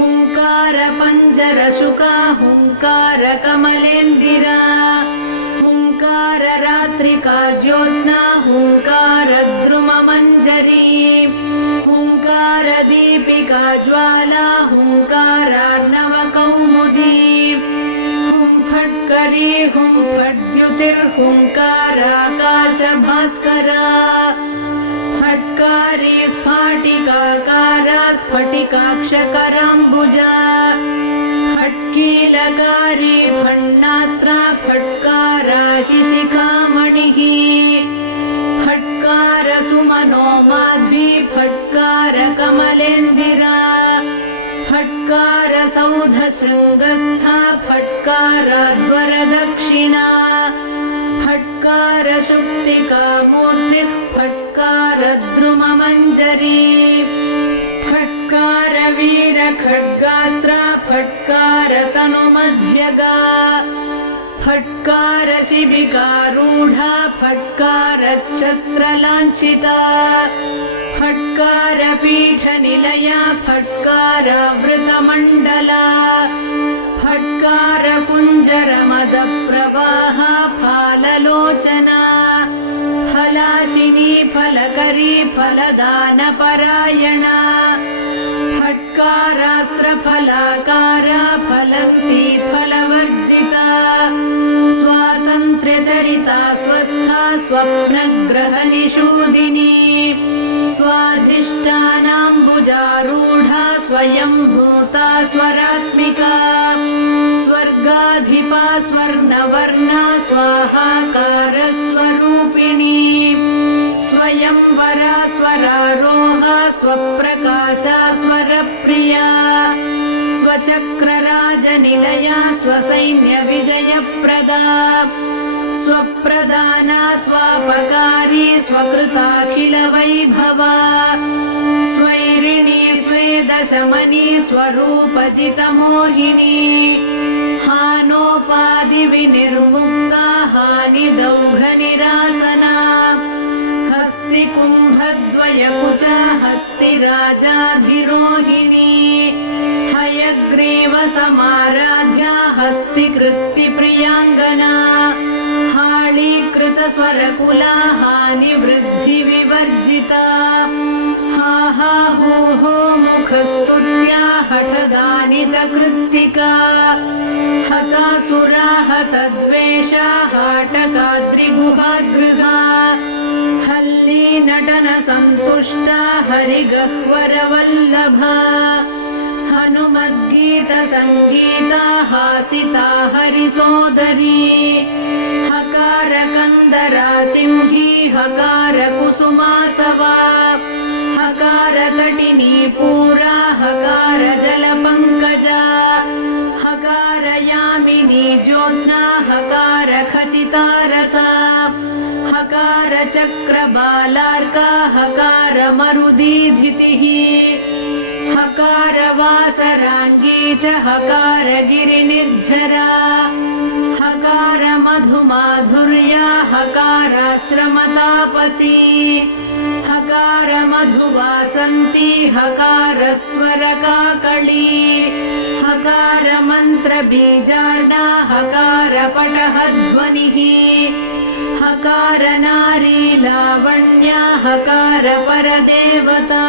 हुङ्कारपञ्जरशुका हुङ्कारकमलेन्दिरा हुङ्काररात्रिका ज्योत्स्ना हुङ्कारद्रुममञ्जरी हुङ्कारदीपिका ज्वाला हुङ्कारार्णवकौमुदी हुंफट्करी हुंफट्द्युतिर्हुङ्काराकाशभास्करा फट्कारी स्फाटिकाकारा स्फटिकाक्षकराम्बुजा फट्कीलकारी फण्णास्त्रा फट्कारा हि शिखामणिः फट्कारसुमनो माध्वी फट्कारकमलेन्दिरा फट्कारसौधशृङ्गस्था फट्काराध्वरदक्षिणा फट्कारशुक्तिका मूर्तिः फट्कारद्रुममञ्जरी फट्कारवीरखड्गास्त्रा फट्कारतनुमध्यगा फट्कारशिबिकारूढा फट्कारच्छत्रलाञ्छिता फट्कारपीठनिलया फट्कारावृतमण्डला फट्कारकुञ्जरमदप्रवाहा फाललोचना फलाशिनी फलकरी फलदानपरायणा फट्कारास्त्रफलाकारा फलन्ती फलवर्जिता स्वातन्त्र्यचरिता स्वस्था स्वप्नग्रहनिषूदिनी स्वाधिष्ठानाम्बुजारूढा स्वयंभूता स्वरात्मिका स्वर्गाधिपा स्वर्णवर्णा स्वाहाकारस्वरूपिणी स्वयंवरा स्वरारोहा स्वप्रकाशा स्वरप्रिया स्वचक्रराजनिलया स्वसैन्यविजयप्रदा स्वप्रदाना स्वापकारी स्वकृताखिलवैभवा स्वैरिणी स्वेदशमनी स्वरूपजितमोहिनी हानोपाधिविनिर्मुक्ता हानिदौघनिरासना हस्तिकुम्भद्वयकुचा हस्तिराजाधिरोहिणी हयग्रीवसमाराध्या हस्तिकृत्तिप्रियाङ्गना हाळीकृतस्वरकुला हानिवृद्धिविवर्जिता हा हा हो हो मुखस्तुत्या हठदानितकृत्तिका हतासुरा हतद्वेषा हाटकाद्रिगुहागृहा हल्ली नटन सन्तुष्टा हरिगह्वरवल्लभा हनुमद्गीत संगीता हासिता हरिसोदरी हकार कंदरा सिंही हकार कुसुमासवा हकार तटिनी पूरा हकार जल पंकजा हकार यामिनी ज्योत्स्ना हकार खचितारसा हकार चक्रबालार्का हकार मरुदीधितिः हकार वासरांगी च हकार गिरिनिर्झरा हकार मधुमाधुर्या हकाराश्रमतापसी हकार मधुवासन्ती हकार स्वरकाकली हकार मंत्र बीजार्णा हकार पटहध्वनिः हकार नारी लावण्या हकार परदेवता